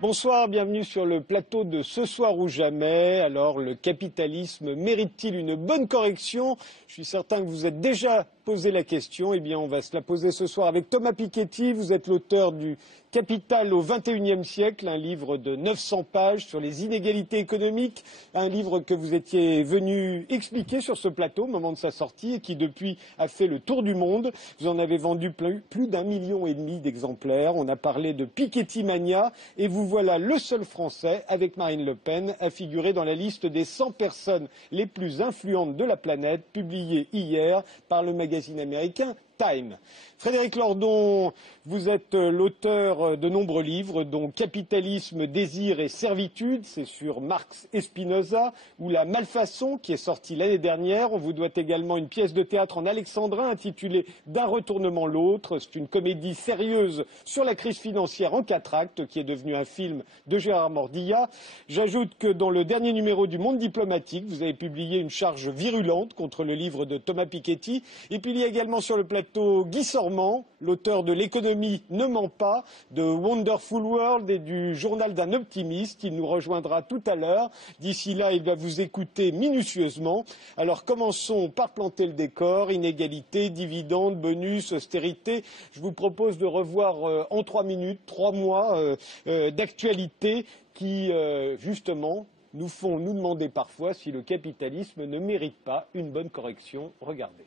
Bonsoir, bienvenue sur le plateau de Ce soir ou jamais. Alors, le capitalisme mérite-t-il une bonne correction? Je suis certain que vous êtes déjà posé la question. Eh bien, on va se la poser ce soir avec Thomas Piketty. Vous êtes l'auteur du Capital au XXIe siècle, un livre de 900 pages sur les inégalités économiques, un livre que vous étiez venu expliquer sur ce plateau au moment de sa sortie et qui depuis a fait le tour du monde. Vous en avez vendu plus d'1,5 million d'exemplaires. On a parlé de Piketty Mania et vous voilà le seul Français, avec Marine Le Pen, à figurer dans la liste des 100 personnes les plus influentes de la planète, publiée hier par le magazine américain Time. Frédéric Lordon, vous êtes l'auteur de nombreux livres, dont Capitalisme, désir et servitude, c'est sur Marx et Spinoza, ou La malfaçon, qui est sortie l'année dernière. On vous doit également une pièce de théâtre en alexandrin intitulée D'un retournement l'autre. C'est une comédie sérieuse sur la crise financière en 4 actes, qui est devenue un film de Gérard Mordillat. J'ajoute que dans le dernier numéro du Monde diplomatique, vous avez publié une charge virulente contre le livre de Thomas Piketty. Et puis il y a également sur le plateau Guy Sormand, l'auteur de L'économie ne ment pas, de Wonderful World et du Journal d'un optimiste. Il nous rejoindra tout à l'heure. D'ici là, il va vous écouter minutieusement. Alors commençons par planter le décor. Inégalité, dividendes, bonus, austérité. Je vous propose de revoir en 3 minutes, 3 mois d'actualité qui, justement, nous font nous demander parfois si le capitalisme ne mérite pas une bonne correction. Regardez.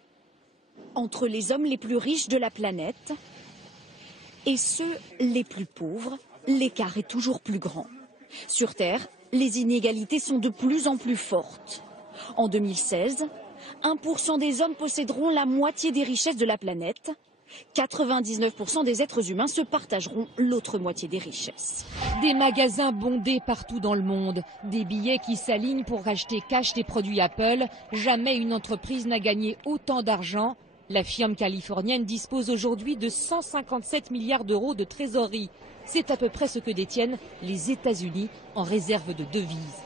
Entre les hommes les plus riches de la planète et ceux les plus pauvres, l'écart est toujours plus grand. Sur Terre, les inégalités sont de plus en plus fortes. En 2016, 1% des hommes posséderont la moitié des richesses de la planète. 99% des êtres humains se partageront l'autre moitié des richesses. Des magasins bondés partout dans le monde, des billets qui s'alignent pour acheter cash des produits Apple. Jamais une entreprise n'a gagné autant d'argent. La firme californienne dispose aujourd'hui de 157 milliards d'euros de trésorerie. C'est à peu près ce que détiennent les États-Unis en réserve de devises.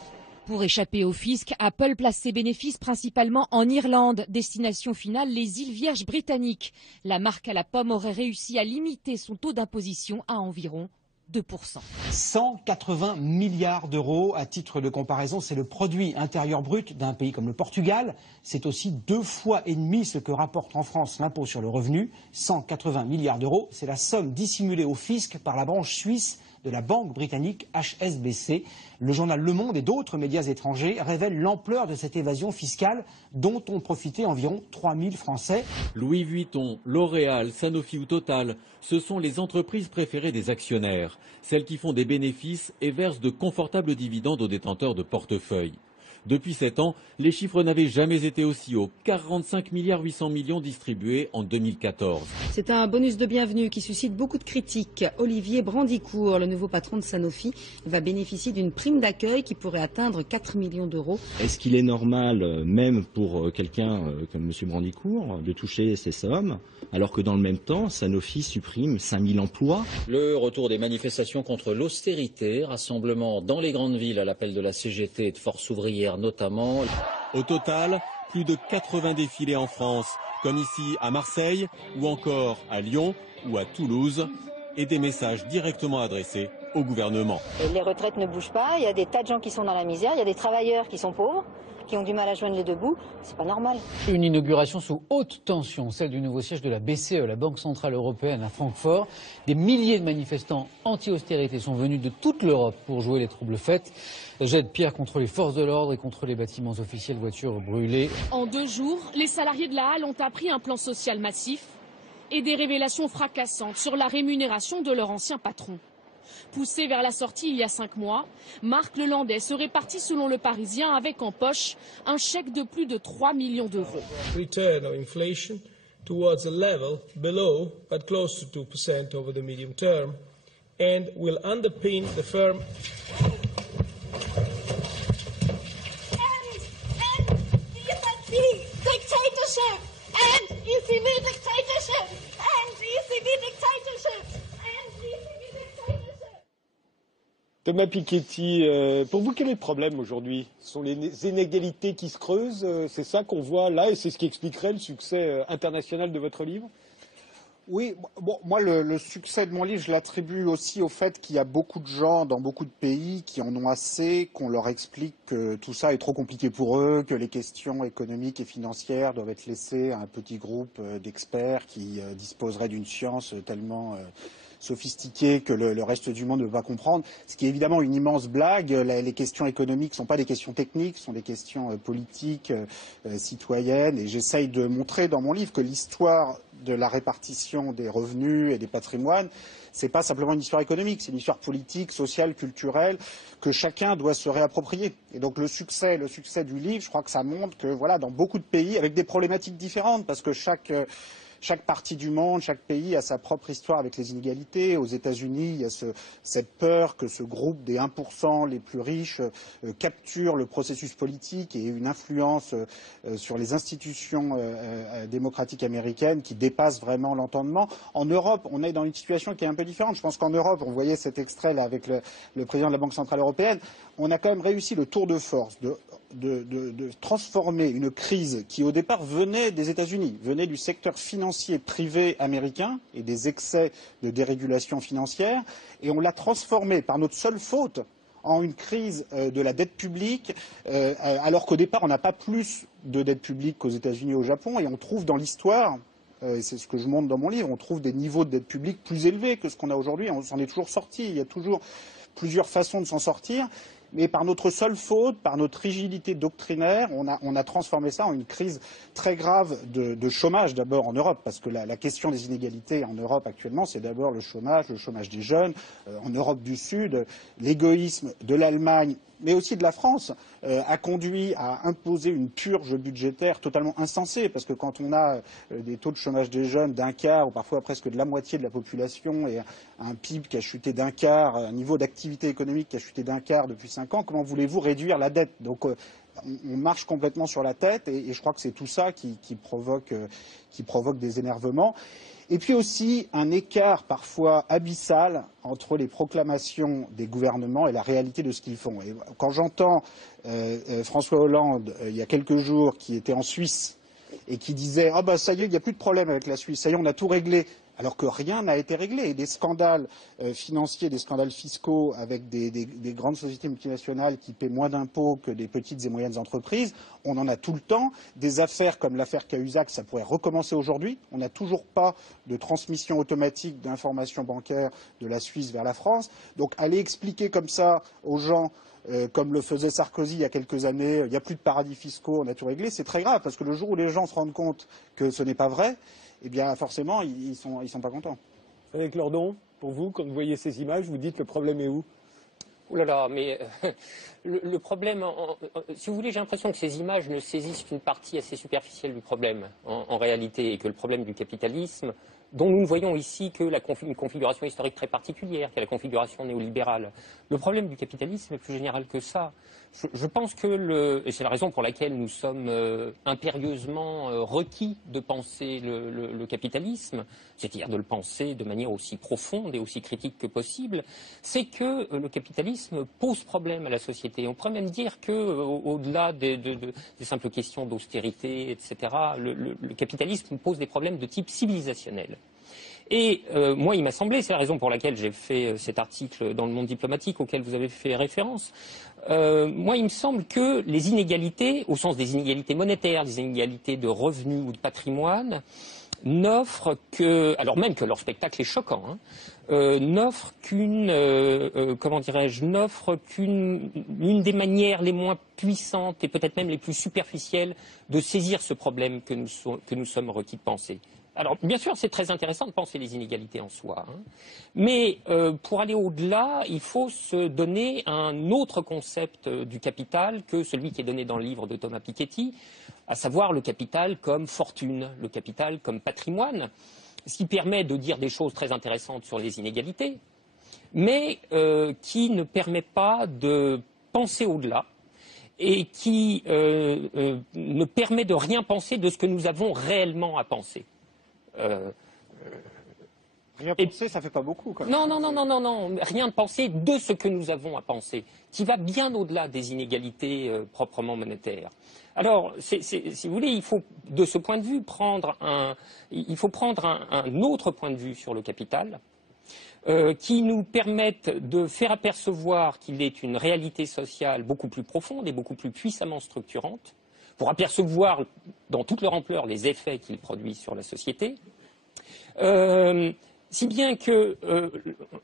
Pour échapper au fisc, Apple place ses bénéfices principalement en Irlande, destination finale les îles Vierges britanniques. La marque à la pomme aurait réussi à limiter son taux d'imposition à environ 2%. 180 milliards d'euros, à titre de comparaison, c'est le produit intérieur brut d'un pays comme le Portugal. C'est aussi 2,5 fois ce que rapporte en France l'impôt sur le revenu. 180 milliards d'euros, c'est la somme dissimulée au fisc par la branche suisse de la banque britannique HSBC. Le journal Le Monde et d'autres médias étrangers révèlent l'ampleur de cette évasion fiscale dont ont profité environ 3000 Français. Louis Vuitton, L'Oréal, Sanofi ou Total, ce sont les entreprises préférées des actionnaires, celles qui font des bénéfices et versent de confortables dividendes aux détenteurs de portefeuille. Depuis 7 ans, les chiffres n'avaient jamais été aussi hauts. 45 milliards 800 millions distribués en 2014. C'est un bonus de bienvenue qui suscite beaucoup de critiques. Olivier Brandicourt, le nouveau patron de Sanofi, va bénéficier d'une prime d'accueil qui pourrait atteindre 4 millions d'euros. Est-ce qu'il est normal, même pour quelqu'un comme M. Brandicourt, de toucher ces sommes, alors que dans le même temps, Sanofi supprime 5000 emplois? Le retour des manifestations contre l'austérité, rassemblement dans les grandes villes à l'appel de la CGT et de Force ouvrière notamment. Au total, plus de 80 défilés en France, comme ici à Marseille ou encore à Lyon ou à Toulouse, et des messages directement adressés au gouvernement. Les retraites ne bougent pas, il y a des tas de gens qui sont dans la misère, il y a des travailleurs qui sont pauvres, qui ont du mal à joindre les deux bouts, c'est pas normal. Une inauguration sous haute tension, celle du nouveau siège de la BCE, la Banque Centrale Européenne à Francfort. Des milliers de manifestants anti-austérité sont venus de toute l'Europe pour jouer les troubles fêtes. Jets de pierre contre les forces de l'ordre et contre les bâtiments officiels, voitures brûlées. En 2 jours, les salariés de la Halle ont appris un plan social massif et des révélations fracassantes sur la rémunération de leur ancien patron. Poussé vers la sortie il y a 5 mois, Marc Lelandais serait parti selon le Parisien avec en poche un chèque de plus de 3 millions d'euros. Return of inflation towards a level below but close to 2% over the medium term and will underpin the firm Thomas Piketty, pour vous, quel est le problème aujourd'hui? Ce sont les inégalités qui se creusent, c'est ça qu'on voit là, et c'est ce qui expliquerait le succès international de votre livre? Oui, bon, moi le succès de mon livre, je l'attribue aussi au fait qu'il y a beaucoup de gens dans beaucoup de pays qui en ont assez, qu'on leur explique que tout ça est trop compliqué pour eux, que les questions économiques et financières doivent être laissées à un petit groupe d'experts qui disposeraient d'une science tellement sophistiquée que le reste du monde ne peut pas comprendre. Ce qui est évidemment une immense blague. Les questions économiques ne sont pas des questions techniques, ce sont des questions politiques, citoyennes. Et j'essaye de montrer dans mon livre que l'histoire de la répartition des revenus et des patrimoines, c'est pas simplement une histoire économique, c'est une histoire politique, sociale, culturelle, que chacun doit se réapproprier. Et donc le succès du livre, je crois que ça montre que voilà, dans beaucoup de pays, avec des problématiques différentes, parce que chaque partie du monde, chaque pays a sa propre histoire avec les inégalités. Aux États-Unis, il y a cette peur que ce groupe des 1% les plus riches capture le processus politique et ait une influence sur les institutions démocratiques américaines qui dépasse vraiment l'entendement. En Europe, on est dans une situation qui est un peu différente. Je pense qu'en Europe, on voyait cet extrait là avec le président de la Banque centrale européenne, on a quand même réussi le tour de force de transformer une crise qui au départ venait des États-Unis, venait du secteur financier privé américain et des excès de dérégulation financière, et on l'a transformée par notre seule faute en une crise de la dette publique, alors qu'au départ on n'a pas plus de dette publique qu'aux États-Unis et au Japon, et on trouve dans l'histoire, et c'est ce que je montre dans mon livre, on trouve des niveaux de dette publique plus élevés que ce qu'on a aujourd'hui. On s'en est toujours sorti, il y a toujours plusieurs façons de s'en sortir. Mais par notre seule faute, par notre rigidité doctrinaire, on a transformé ça en une crise très grave de chômage d'abord en Europe, parce que la question des inégalités en Europe actuellement, c'est d'abord le chômage des jeunes. En Europe du Sud, l'égoïsme de l'Allemagne, mais aussi de la France, a conduit à imposer une purge budgétaire totalement insensée, parce que quand on a des taux de chômage des jeunes d'un quart, ou parfois presque de la moitié de la population, et un PIB qui a chuté d'un quart, un niveau d'activité économique qui a chuté d'un quart depuis 5 ans, comment voulez-vous réduire la dette? Donc on marche complètement sur la tête, et je crois que c'est tout ça qui provoque des énervements. Et puis aussi un écart parfois abyssal entre les proclamations des gouvernements et la réalité de ce qu'ils font. Et quand j'entends François Hollande, il y a quelques jours, qui était en Suisse et qui disait « Ah ben ça y est, il n'y a plus de problème avec la Suisse, ça y est, on a tout réglé », alors que rien n'a été réglé. Et des scandales financiers, des scandales fiscaux avec des grandes sociétés multinationales qui paient moins d'impôts que des petites et moyennes entreprises, on en a tout le temps. Des affaires comme l'affaire Cahuzac, ça pourrait recommencer aujourd'hui. On n'a toujours pas de transmission automatique d'informations bancaires de la Suisse vers la France. Donc aller expliquer comme ça aux gens, comme le faisait Sarkozy il y a quelques années, il n'y a plus de paradis fiscaux, on a tout réglé, c'est très grave, parce que le jour où les gens se rendent compte que ce n'est pas vrai, eh bien forcément, ils sont pas contents. Frédéric Lordon, pour vous, quand vous voyez ces images, vous dites le problème est où? Ouh là là, mais le problème, si vous voulez, j'ai l'impression que ces images ne saisissent qu'une partie assez superficielle du problème, en réalité, et que le problème du capitalisme, dont nous ne voyons ici que une configuration historique très particulière, qui est la configuration néolibérale. Le problème du capitalisme est plus général que ça. Je pense que, et c'est la raison pour laquelle nous sommes impérieusement requis de penser le capitalisme, c'est-à-dire de le penser de manière aussi profonde et aussi critique que possible, c'est que le capitalisme pose problème à la société. On pourrait même dire qu'au-delà des simples questions d'austérité, etc., le capitalisme pose des problèmes de type civilisationnel. Et moi, il m'a semblé, c'est la raison pour laquelle j'ai fait cet article dans Le Monde diplomatique auquel vous avez fait référence, moi, il me semble que les inégalités, au sens des inégalités monétaires, des inégalités de revenus ou de patrimoine, n'offrent que, alors même que leur spectacle est choquant, n'offre qu'une, n'offre qu'une des manières les moins puissantes et peut-être même les plus superficielles de saisir ce problème que nous sommes requis de penser. Alors, bien sûr, c'est très intéressant de penser les inégalités en soi, mais pour aller au-delà, il faut se donner un autre concept du capital que celui qui est donné dans le livre de Thomas Piketty, à savoir le capital comme fortune, le capital comme patrimoine, ce qui permet de dire des choses très intéressantes sur les inégalités, mais qui ne permet pas de penser au-delà et qui ne permet de rien penser de ce que nous avons réellement à penser. Rien penser, ça fait pas beaucoup, quand même. Non, rien de penser de ce que nous avons à penser, qui va bien au-delà des inégalités proprement monétaires. Alors, si vous voulez, il faut, de ce point de vue, prendre un autre point de vue sur le capital, qui nous permette de faire apercevoir qu'il est une réalité sociale beaucoup plus profonde et beaucoup plus puissamment structurante, pour apercevoir dans toute leur ampleur les effets qu'il produit sur la société. Si bien que,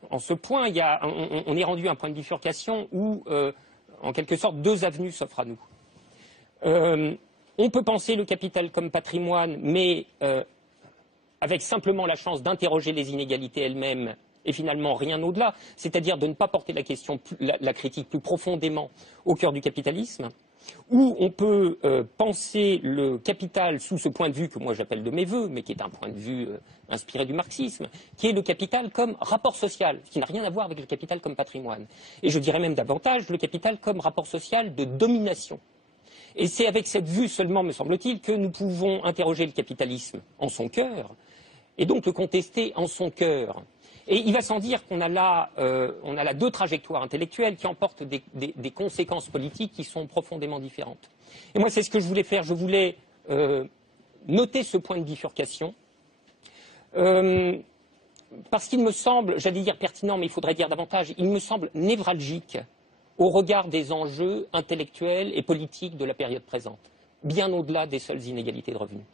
en ce point, on est rendu à un point de bifurcation où, en quelque sorte, deux avenues s'offrent à nous. On peut penser le capital comme patrimoine, mais avec simplement la chance d'interroger les inégalités elles-mêmes et finalement rien au-delà, c'est-à-dire de ne pas porter la critique plus profondément au cœur du capitalisme. Ou on peut penser le capital sous ce point de vue que moi j'appelle de mes voeux, mais qui est un point de vue inspiré du marxisme, qui est le capital comme rapport social, qui n'a rien à voir avec le capital comme patrimoine. Et je dirais même davantage le capital comme rapport social de domination. Et c'est avec cette vue seulement, me semble-t-il, que nous pouvons interroger le capitalisme en son cœur, et donc le contester en son cœur. Et il va sans dire qu'on a là deux trajectoires intellectuelles qui emportent des conséquences politiques qui sont profondément différentes. Et moi, c'est ce que je voulais faire. Je voulais noter ce point de bifurcation, parce qu'il me semble, j'allais dire pertinent, mais il faudrait dire davantage, il me semble névralgique au regard des enjeux intellectuels et politiques de la période présente, bien au-delà des seules inégalités de revenus.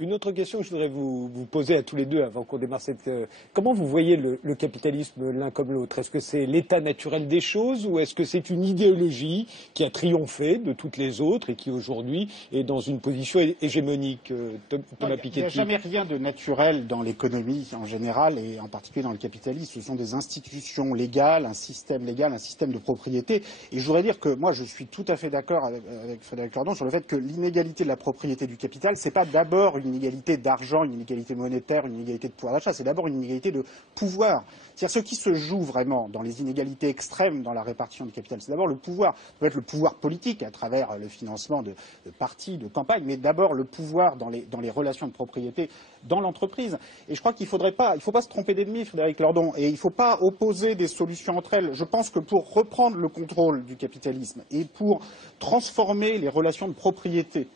Une autre question que je voudrais vous poser à tous les deux avant qu'on démarre cette... Comment vous voyez le capitalisme l'un comme l'autre? Est-ce que c'est l'état naturel des choses ou est-ce que c'est une idéologie qui a triomphé de toutes les autres et qui aujourd'hui est dans une position hégémonique? Thomas Piketty. Il n'y a jamais rien de naturel dans l'économie en général et en particulier dans le capitalisme. Ce sont des institutions légales, un système légal, un système de propriété. Et je voudrais dire que moi je suis tout à fait d'accord avec Frédéric Lordon sur le fait que l'inégalité de la propriété du capital, c'est pas d'abord une inégalité d'argent, une inégalité monétaire, une inégalité de pouvoir d'achat, c'est d'abord une inégalité de pouvoir. C'est-à-dire ce qui se joue vraiment dans les inégalités extrêmes dans la répartition du capital, c'est d'abord le pouvoir. Ça peut être le pouvoir politique à travers le financement de partis, de campagnes, mais d'abord le pouvoir dans les relations de propriété dans l'entreprise. Et je crois qu'il ne faut pas se tromper d'ennemi, Frédéric Lordon, et il ne faut pas opposer des solutions entre elles. Je pense que pour reprendre le contrôle du capitalisme et pour transformer les relations de propriété,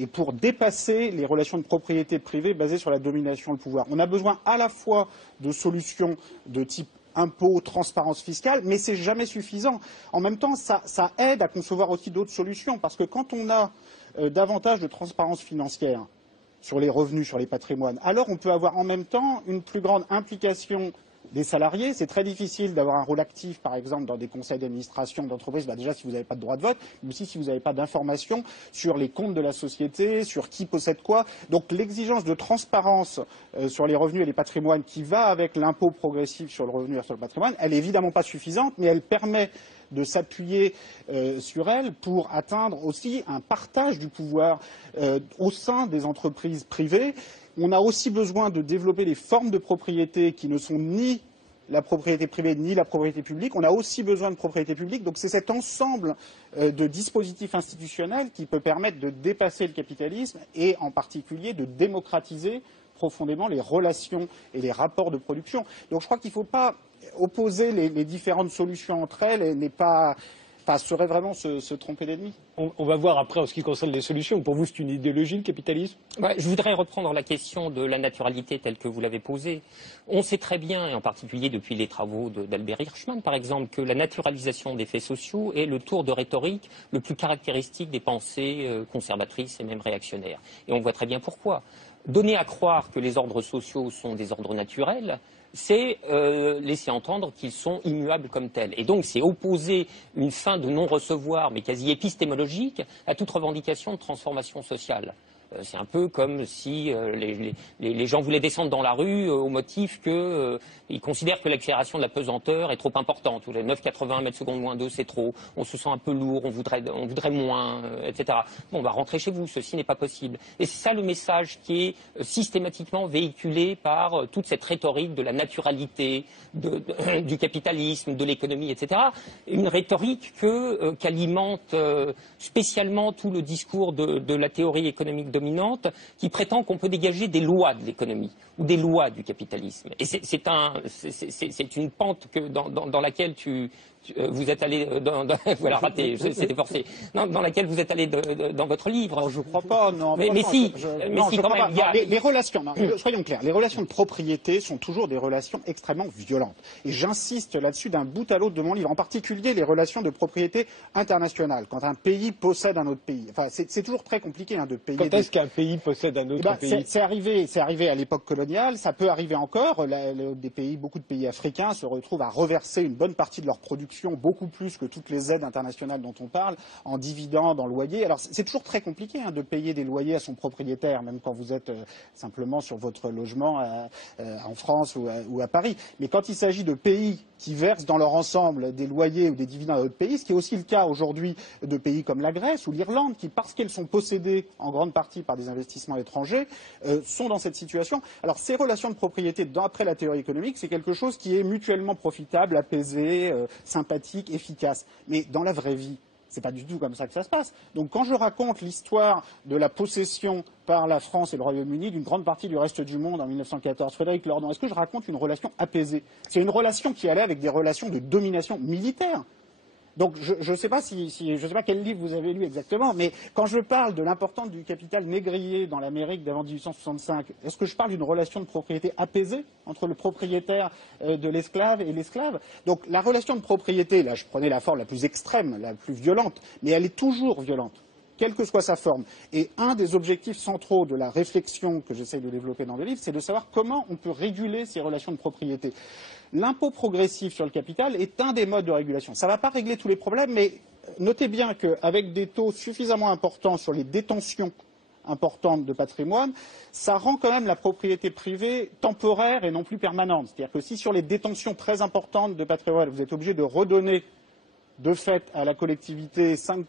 et pour dépasser les relations de propriété privée basées sur la domination et le pouvoir. On a besoin à la fois de solutions de type impôt, transparence fiscale, mais c'est jamais suffisant. En même temps, ça aide à concevoir aussi d'autres solutions, parce que quand on a davantage de transparence financière sur les revenus, sur les patrimoines, alors on peut avoir en même temps une plus grande implication des salariés. C'est très difficile d'avoir un rôle actif, par exemple, dans des conseils d'administration d'entreprises, déjà si vous n'avez pas de droit de vote, mais aussi si vous n'avez pas d'informations sur les comptes de la société, sur qui possède quoi. Donc l'exigence de transparence sur les revenus et les patrimoines qui va avec l'impôt progressif sur le revenu et sur le patrimoine, elle n'est évidemment pas suffisante, mais elle permet de s'appuyer sur elle pour atteindre aussi un partage du pouvoir au sein des entreprises privées. On a aussi besoin de développer des formes de propriété qui ne sont ni la propriété privée ni la propriété publique. On a aussi besoin de propriété publique. Donc c'est cet ensemble de dispositifs institutionnels qui peut permettre de dépasser le capitalisme et en particulier de démocratiser profondément les relations et les rapports de production. Donc je crois qu'il ne faut pas opposer les différentes solutions entre elles et serait vraiment se tromper d'ennemi. On va voir après en ce qui concerne les solutions. Pour vous, c'est une idéologie, le capitalisme? Je voudrais reprendre la question de la naturalité telle que vous l'avez posée. On sait très bien, et en particulier depuis les travaux d'Albert Hirschman, par exemple, que la naturalisation des faits sociaux est le tour de rhétorique le plus caractéristique des pensées conservatrices et même réactionnaires. Et on voit très bien pourquoi. Donner à croire que les ordres sociaux sont des ordres naturels, c'est laisser entendre qu'ils sont immuables comme tels. Et donc c'est opposer une fin de non-recevoir, mais quasi épistémologique, à toute revendication de transformation sociale. C'est un peu comme si les gens voulaient descendre dans la rue au motif qu'ils considèrent que l'accélération de la pesanteur est trop importante. 9,80 mètres secondes moins 2, c'est trop. On se sent un peu lourd, on voudrait moins, etc. Bon, rentrez chez vous, ceci n'est pas possible. Et c'est ça le message qui est systématiquement véhiculé par toute cette rhétorique de la naturalité, du capitalisme, de l'économie, etc. Une rhétorique qu'alimente spécialement tout le discours de la théorie économique dominante qui prétend qu'on peut dégager des lois de l'économie ou des lois du capitalisme. Et c'est une pente dans laquelle vous êtes allé, voilà, raté, c'était forcé, dans laquelle vous êtes allé dans votre livre. Oh, je ne crois pas, non. Mais si, quand même. Les relations, soyons clairs, les relations de propriété sont toujours des relations extrêmement violentes. Et j'insiste là-dessus d'un bout à l'autre de mon livre, en particulier les relations de propriété internationale. Quand un pays possède un autre pays, enfin, c'est toujours très compliqué de payer. Quand est-ce qu'un pays possède un autre pays? C'est arrivé à l'époque coloniale, ça peut arriver encore. Beaucoup de pays africains se retrouvent à reverser une bonne partie de leur production, beaucoup plus que toutes les aides internationales dont on parle, en dividendes, en loyers. Alors c'est toujours très compliqué de payer des loyers à son propriétaire, même quand vous êtes simplement sur votre logement en France ou à Paris. Mais quand il s'agit de pays qui versent dans leur ensemble des loyers ou des dividendes à d'autres pays, ce qui est aussi le cas aujourd'hui de pays comme la Grèce ou l'Irlande, qui, parce qu'elles sont possédées en grande partie par des investissements étrangers, sont dans cette situation. Alors ces relations de propriété, d'après la théorie économique, c'est quelque chose qui est mutuellement profitable, apaisé, sympathique, efficace. Mais dans la vraie vie, c'est pas du tout comme ça que ça se passe. Donc quand je raconte l'histoire de la possession par la France et le Royaume-Uni d'une grande partie du reste du monde en 1914, Frédéric Lordon, est-ce que je raconte une relation apaisée? C'est une relation qui allait avec des relations de domination militaire. Donc je ne sais pas quel livre vous avez lu exactement, mais quand je parle de l'importance du capital négrier dans l'Amérique d'avant 1865, est-ce que je parle d'une relation de propriété apaisée entre le propriétaire de l'esclave et l'esclave? Donc la relation de propriété, là je prenais la forme la plus extrême, la plus violente, mais elle est toujours violente, quelle que soit sa forme. Et un des objectifs centraux de la réflexion que j'essaie de développer dans le livre, c'est de savoir comment on peut réguler ces relations de propriété. L'impôt progressif sur le capital est un des modes de régulation. Ça ne va pas régler tous les problèmes, mais notez bien qu'avec des taux suffisamment importants sur les détentions importantes de patrimoine, ça rend quand même la propriété privée temporaire et non plus permanente. C'est-à-dire que si sur les détentions très importantes de patrimoine, vous êtes obligé de redonner de fait à la collectivité 5%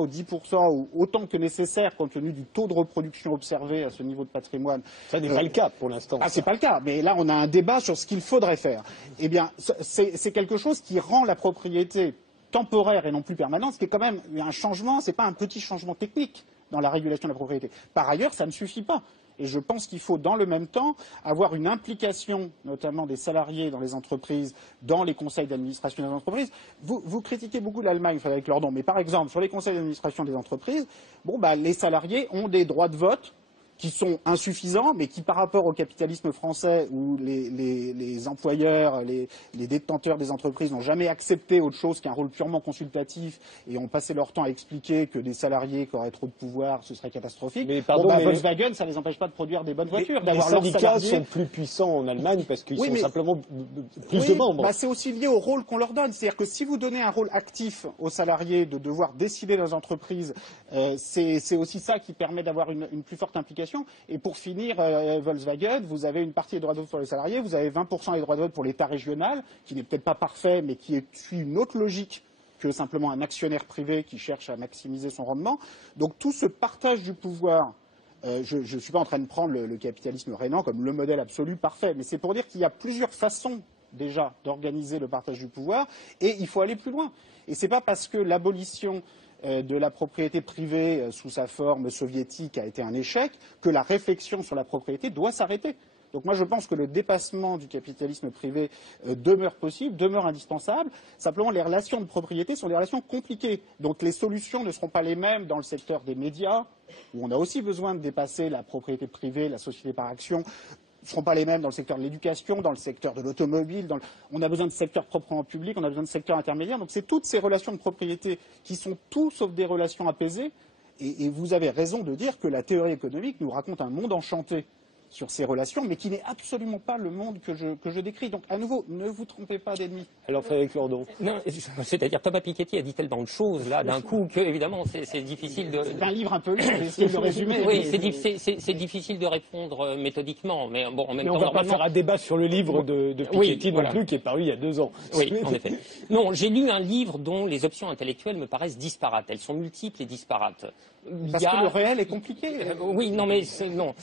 ou 10% ou autant que nécessaire compte tenu du taux de reproduction observé à ce niveau de patrimoine. Ça n'est pas le cas pour l'instant. C'est pas le cas, mais là on a un débat sur ce qu'il faudrait faire. Eh bien, c'est quelque chose qui rend la propriété temporaire et non plus permanente, ce qui est quand même un changement, c'est pas un petit changement technique dans la régulation de la propriété. Par ailleurs, ça ne suffit pas. Et je pense qu'il faut, dans le même temps, avoir une implication, notamment des salariés dans les entreprises, dans les conseils d'administration des entreprises. Vous critiquez beaucoup l'Allemagne, Frédéric Lordon, mais par exemple, sur les conseils d'administration des entreprises, les salariés ont des droits de vote qui sont insuffisants, mais qui, par rapport au capitalisme français, où les employeurs, les détenteurs des entreprises n'ont jamais accepté autre chose qu'un rôle purement consultatif et ont passé leur temps à expliquer que des salariés qui auraient trop de pouvoir, ce serait catastrophique. Mais Volkswagen, ça ne les empêche pas de produire des bonnes voitures. Les syndicats sont plus puissants en Allemagne parce qu'ils sont simplement plus de membres. C'est aussi lié au rôle qu'on leur donne. C'est-à-dire que si vous donnez un rôle actif aux salariés de devoir décider dans les entreprises, c'est aussi ça qui permet d'avoir une plus forte implication. Et pour finir, Volkswagen, vous avez une partie des droits de vote pour les salariés, vous avez 20% des droits de vote pour l'État régional, qui n'est peut-être pas parfait, mais qui suit une autre logique que simplement un actionnaire privé qui cherche à maximiser son rendement. Donc tout ce partage du pouvoir, je ne suis pas en train de prendre le capitalisme rénan comme le modèle absolu parfait, mais c'est pour dire qu'il y a plusieurs façons déjà d'organiser le partage du pouvoir, et il faut aller plus loin. Et ce n'est pas parce que l'abolition de la propriété privée sous sa forme soviétique a été un échec que la réflexion sur la propriété doit s'arrêter. Donc moi je pense que le dépassement du capitalisme privé demeure possible, demeure indispensable. Simplement les relations de propriété sont des relations compliquées. Donc les solutions ne seront pas les mêmes dans le secteur des médias, où on a aussi besoin de dépasser la propriété privée, la société par action. Ne seront pas les mêmes dans le secteur de l'éducation, dans le secteur de l'automobile. On a besoin de secteurs proprement publics, on a besoin de secteurs intermédiaires. Donc c'est toutes ces relations de propriété qui sont tout sauf des relations apaisées. Et vous avez raison de dire que la théorie économique nous raconte un monde enchanté sur ces relations, mais qui n'est absolument pas le monde que je décris. Donc, à nouveau, ne vous trompez pas d'ennemi. Alors, Frédéric Lordon. Non, c'est-à-dire Thomas Piketty a dit tellement de choses, là, d'un coup, que, évidemment, c'est difficile de... C'est un livre un peu long, j'ai essayé de le résumer. Oui, c'est difficile de répondre méthodiquement, mais bon, en même temps... on ne va pas faire un débat sur le livre de Piketty non plus, qui est paru il y a 2 ans. Oui, en effet. Non, j'ai lu un livre dont les options intellectuelles me paraissent disparates. Elles sont multiples et disparates. Parce que le réel est compliqué. Oui, non, mais non.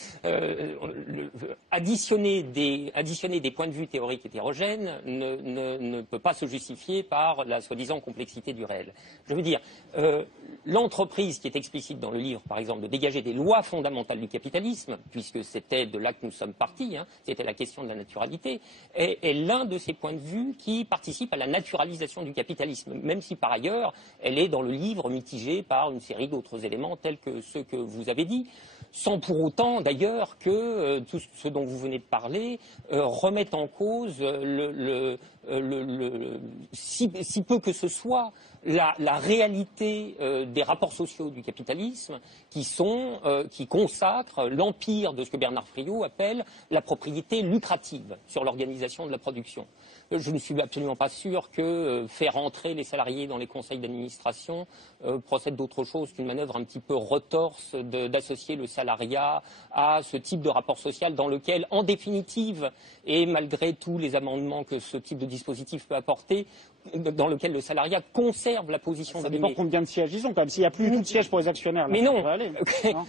Additionner des points de vue théoriques hétérogènes ne peut pas se justifier par la soi-disant complexité du réel. Je veux dire, l'entreprise qui est explicite dans le livre, par exemple, de dégager des lois fondamentales du capitalisme, puisque c'était de là que nous sommes partis, c'était la question de la naturalité, est l'un de ces points de vue qui participe à la naturalisation du capitalisme, même si par ailleurs elle est dans le livre mitigée par une série d'autres éléments tels que ceux que vous avez dit, sans pour autant d'ailleurs que tout ce dont vous venez de parler remette en cause si peu que ce soit la réalité des rapports sociaux du capitalisme qui consacrent l'empire de ce que Bernard Friot appelle la propriété lucrative sur l'organisation de la production. Je ne suis absolument pas sûr que faire entrer les salariés dans les conseils d'administration procède d'autre chose qu'une manœuvre un petit peu retorse d'associer le salariat à ce type de rapport social dans lequel, en définitive, et malgré tous les amendements que ce type de dispositif peut apporter, dans lequel le salariat conserve la position dominée. Ça dépend combien de sièges ils ont, quand même. S'il n'y a plus de sièges pour les actionnaires, là, mais non,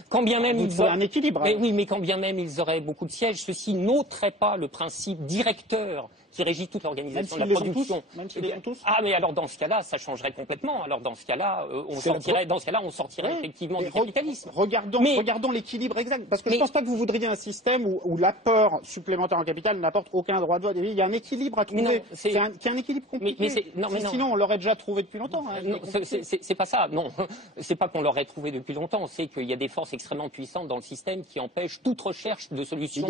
quand bien même ils auraient un équilibre. Mais oui, mais quand bien même ils auraient beaucoup de sièges, ceci n'ôterait pas le principe directeur qui régit toute l'organisation de la production. Même s'ils les ont tous. Ah, mais alors dans ce cas-là, ça changerait complètement. Alors dans ce cas-là, on sortirait effectivement du capitalisme. Regardons l'équilibre exact, parce que je ne pense pas que vous voudriez un système où l'apport supplémentaire en capital n'apporte aucun droit de vote. Il y a un équilibre à trouver, qui est un équilibre compliqué. Sinon, on l'aurait déjà trouvé depuis longtemps. C'est pas ça. Non, c'est pas qu'on l'aurait trouvé depuis longtemps. C'est qu'il y a des forces extrêmement puissantes dans le système qui empêchent toute recherche de solutions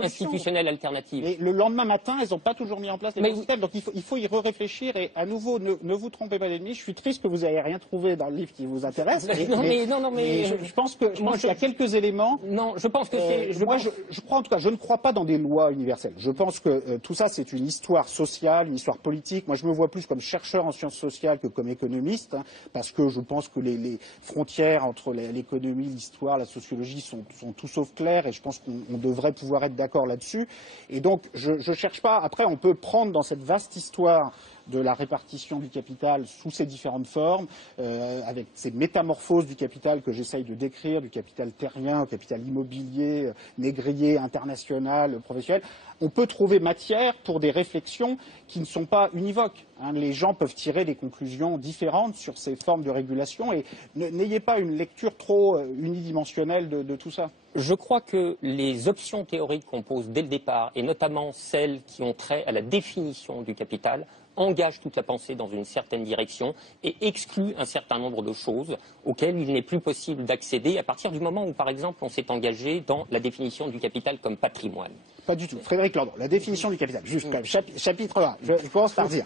institutionnelles alternatives. Et le lendemain matin, elles n'ont pas toujours mis en place les systèmes. Donc il faut y réfléchir. Et à nouveau, ne vous trompez pas d'ennemi. Je suis triste que vous n'ayez rien trouvé dans le livre qui vous intéresse. Je pense qu'il y a quelques éléments. Non, je pense que c'est. Je crois en tout cas, je ne crois pas dans des lois universelles. Je pense que tout ça, c'est une histoire sociale, une histoire politique. Moi, je me vois plus comme chercheur en sciences sociales que comme économiste, parce que je pense que les frontières entre l'économie, l'histoire, la sociologie sont tout sauf claires, et je pense qu'on devrait pouvoir être d'accord là-dessus. Et donc, je cherche pas. Après, on peut prendre dans cette vaste histoire de la répartition du capital sous ses différentes formes, avec ces métamorphoses du capital que j'essaye de décrire, du capital terrien, capital immobilier, négrier, international, professionnel. On peut trouver matière pour des réflexions qui ne sont pas univoques. Les gens peuvent tirer des conclusions différentes sur ces formes de régulation, et n'ayez pas une lecture trop unidimensionnelle de tout ça. Je crois que les options théoriques qu'on pose dès le départ, et notamment celles qui ont trait à la définition du capital, engage toute la pensée dans une certaine direction et exclut un certain nombre de choses auxquelles il n'est plus possible d'accéder à partir du moment où, par exemple, on s'est engagé dans la définition du capital comme patrimoine. Pas du tout. Frédéric Lordon, la définition du capital. Juste quand même, chapitre 1, je commence par dire,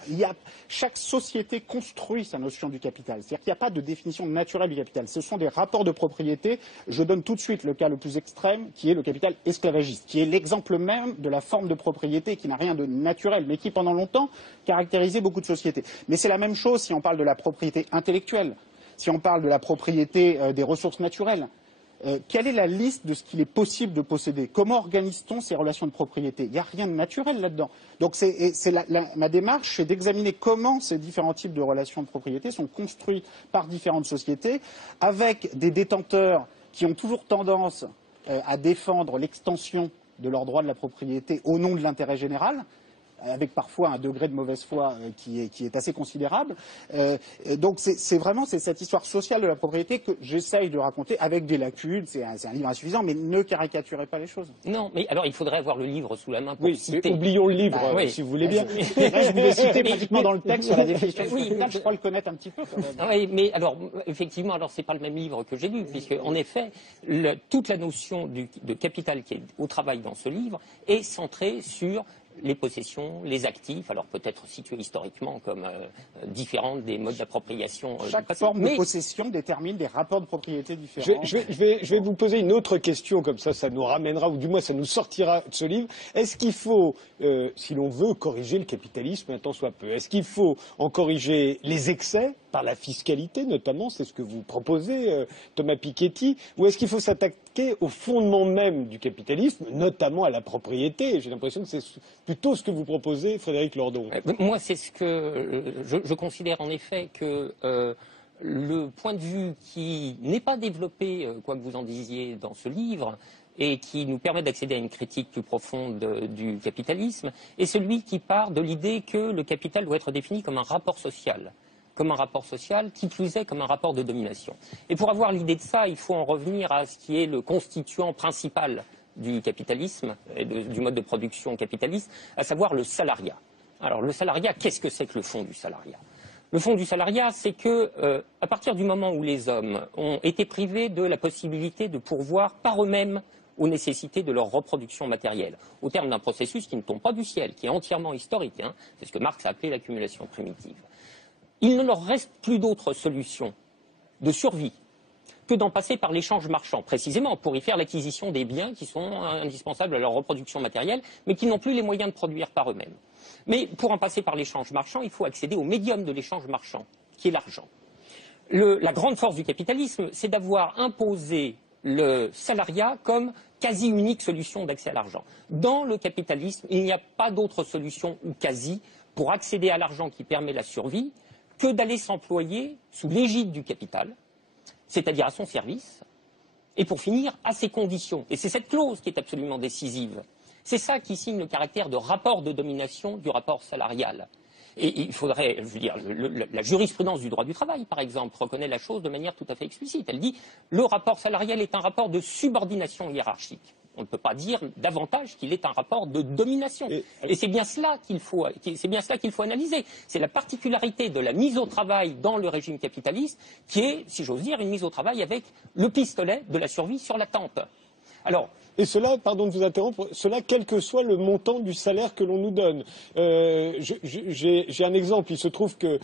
chaque société construit sa notion du capital. C'est-à-dire qu'il n'y a pas de définition naturelle du capital. Ce sont des rapports de propriété. Je donne tout de suite le cas le plus extrême, qui est le capital esclavagiste, qui est l'exemple même de la forme de propriété qui n'a rien de naturel, mais qui, pendant longtemps, caractérisait beaucoup de sociétés. Mais c'est la même chose si on parle de la propriété intellectuelle, si on parle de la propriété des ressources naturelles. Quelle est la liste de ce qu'il est possible de posséder? Comment organise-t-on ces relations de propriété? Il n'y a rien de naturel là-dedans. Donc ma démarche, c'est d'examiner comment ces différents types de relations de propriété sont construits par différentes sociétés, avec des détenteurs qui ont toujours tendance à défendre l'extension de leurs droits de la propriété au nom de l'intérêt général, avec parfois un degré de mauvaise foi qui est assez considérable. Donc c'est vraiment cette histoire sociale de la propriété que j'essaye de raconter avec des lacunes. C'est un livre insuffisant, mais ne caricaturez pas les choses. Non, mais alors il faudrait avoir le livre sous la main pour citer. Oublions le livre, si vous voulez bien. Je vous l'ai cité pratiquement dans le texte sur la définition. Oui, je crois le connaître un petit peu. Quand même. Oui, mais alors effectivement, c'est pas le même livre que j'ai lu, puisque en effet, toute la notion de capital qui est au travail dans ce livre est centrée sur les possessions, les actifs, alors peut-être situés historiquement comme différentes des modes d'appropriation. Chaque forme de possession détermine des rapports de propriété différents. Je vais vous poser une autre question, comme ça nous ramènera, ou du moins ça nous sortira de ce livre. Est-ce qu'il faut, si l'on veut corriger le capitalisme, un tant soit peu, est-ce qu'il faut en corriger les excès, par la fiscalité notamment, c'est ce que vous proposez, Thomas Piketty, ou est-ce qu'il faut s'attaquer au fondement même du capitalisme, notamment à la propriété? J'ai l'impression que c'est plutôt ce que vous proposez, Frédéric Lordon. Moi, c'est ce que je considère en effet que le point de vue qui n'est pas développé, quoi que vous en disiez dans ce livre, et qui nous permet d'accéder à une critique plus profonde du capitalisme, est celui qui part de l'idée que le capital doit être défini comme un rapport social. Qui plus est comme un rapport de domination. Et pour avoir l'idée de ça, il faut en revenir à ce qui est le constituant principal du capitalisme et du mode de production capitaliste, à savoir le salariat. Alors le salariat, qu'est-ce que c'est que le fond du salariat? Le fond du salariat, c'est que à partir du moment où les hommes ont été privés de la possibilité de pourvoir par eux-mêmes aux nécessités de leur reproduction matérielle, au terme d'un processus qui ne tombe pas du ciel, qui est entièrement historique, c'est ce que Marx a appelé l'accumulation primitive. Il ne leur reste plus d'autre solution de survie que d'en passer par l'échange marchand, précisément pour y faire l'acquisition des biens qui sont indispensables à leur reproduction matérielle, mais qui n'ont plus les moyens de produire par eux-mêmes. Mais pour en passer par l'échange marchand, il faut accéder au médium de l'échange marchand, qui est l'argent. La grande force du capitalisme, c'est d'avoir imposé le salariat comme quasi unique solution d'accès à l'argent. Dans le capitalisme, il n'y a pas d'autre solution, ou quasi, pour accéder à l'argent qui permet la survie, que d'aller s'employer sous l'égide du capital, c'est-à-dire à son service, et pour finir, à ses conditions. Et c'est cette clause qui est absolument décisive. C'est ça qui signe le caractère de rapport de domination du rapport salarial. Et il faudrait, je veux dire, la jurisprudence du droit du travail, par exemple, reconnaît la chose de manière tout à fait explicite. Elle dit le rapport salarial est un rapport de subordination hiérarchique. On ne peut pas dire davantage qu'il est un rapport de domination. Et c'est bien cela qu'il faut analyser. C'est la particularité de la mise au travail dans le régime capitaliste qui est, si j'ose dire, une mise au travail avec le pistolet de la survie sur la tempe. Alors, et cela, pardon de vous interrompre, cela quel que soit le montant du salaire que l'on nous donne. J'ai un exemple. Il se trouve que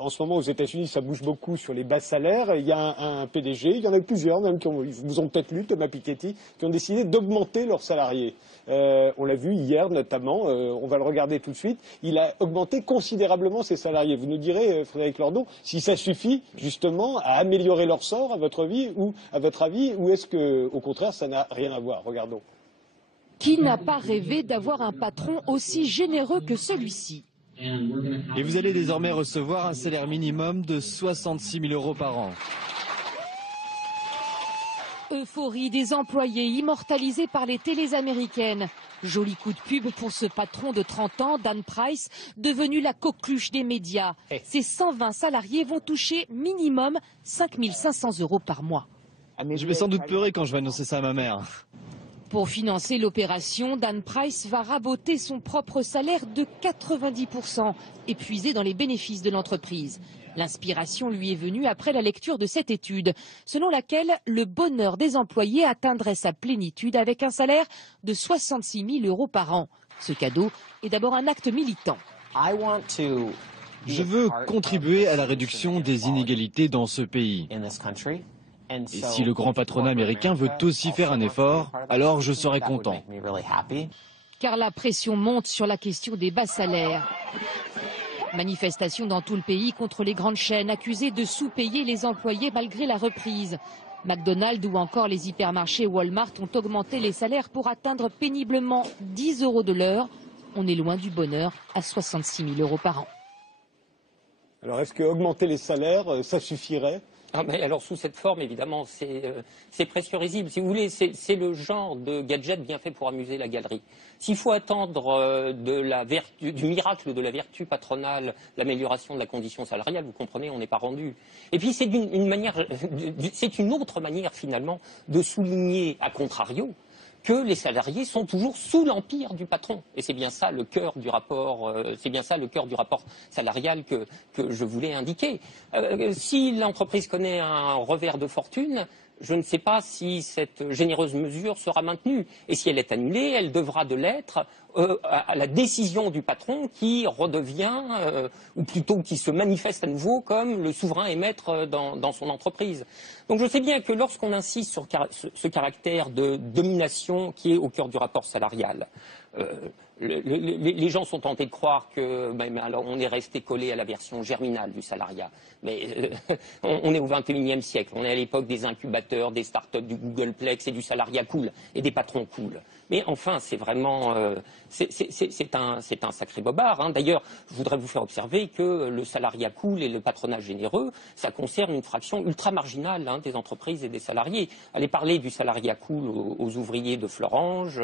en ce moment aux États-Unis, ça bouge beaucoup sur les bas salaires. Il y a un PDG, il y en a plusieurs même qui vous ont peut-être lu, Thomas Piketty, qui ont décidé d'augmenter leurs salariés. On l'a vu hier notamment. On va le regarder tout de suite. Il a augmenté considérablement ses salariés. Vous nous direz, Frédéric Lordon, si ça suffit justement à améliorer leur sort, à votre avis, ou est-ce que, au contraire, ça n'a rien à voir? Regardons. Qui n'a pas rêvé d'avoir un patron aussi généreux que celui-ci? Et vous allez désormais recevoir un salaire minimum de 66 000 € par an. Euphorie des employés immortalisés par les télés américaines. Joli coup de pub pour ce patron de 30 ans, Dan Price, devenu la coqueluche des médias. Ses 120 salariés vont toucher minimum 5 500 € par mois. Je vais sans doute pleurer quand je vais annoncer ça à ma mère. Pour financer l'opération, Dan Price va raboter son propre salaire de 90%, épuisé dans les bénéfices de l'entreprise. L'inspiration lui est venue après la lecture de cette étude, selon laquelle le bonheur des employés atteindrait sa plénitude avec un salaire de 66 000 € par an. Ce cadeau est d'abord un acte militant. Je veux contribuer à la réduction des inégalités dans ce pays. Et si le grand patronat américain veut aussi faire un effort, alors je serai content. Car la pression monte sur la question des bas salaires. Manifestations dans tout le pays contre les grandes chaînes accusées de sous-payer les employés malgré la reprise. McDonald's ou encore les hypermarchés Walmart ont augmenté les salaires pour atteindre péniblement 10 € de l'heure. On est loin du bonheur à 66 000 € par an. Alors est-ce que augmenter les salaires, ça suffirait ? Mais alors sous cette forme, évidemment, c'est presque risible. Si vous voulez, c'est le genre de gadget bien fait pour amuser la galerie. S'il faut attendre du miracle de la vertu patronale, l'amélioration de la condition salariale, vous comprenez, on n'est pas rendu. Et puis c'est une autre manière finalement de souligner, à contrario, que les salariés sont toujours sous l'empire du patron. Et c'est bien ça le cœur du rapport, salarial que je voulais indiquer. Si l'entreprise connaît un revers de fortune, je ne sais pas si cette généreuse mesure sera maintenue. Et si elle est annulée, elle devra de l'être à la décision du patron qui redevient, ou plutôt qui se manifeste à nouveau comme le souverain et maître dans son entreprise. Donc je sais bien que lorsqu'on insiste sur ce caractère de domination qui est au cœur du rapport salarial, les gens sont tentés de croire que alors on est resté collé à la version germinale du salariat. Mais on est au XXIe siècle, on est à l'époque des incubateurs, des startups, du Googleplex et du salariat cool, et des patrons cool. Mais enfin, c'est vraiment c'est un sacré bobard. Hein. D'ailleurs, je voudrais vous faire observer que le salariat cool et le patronat généreux, ça concerne une fraction ultra marginale des entreprises et des salariés. Allez parler du salariat cool aux ouvriers de Florange,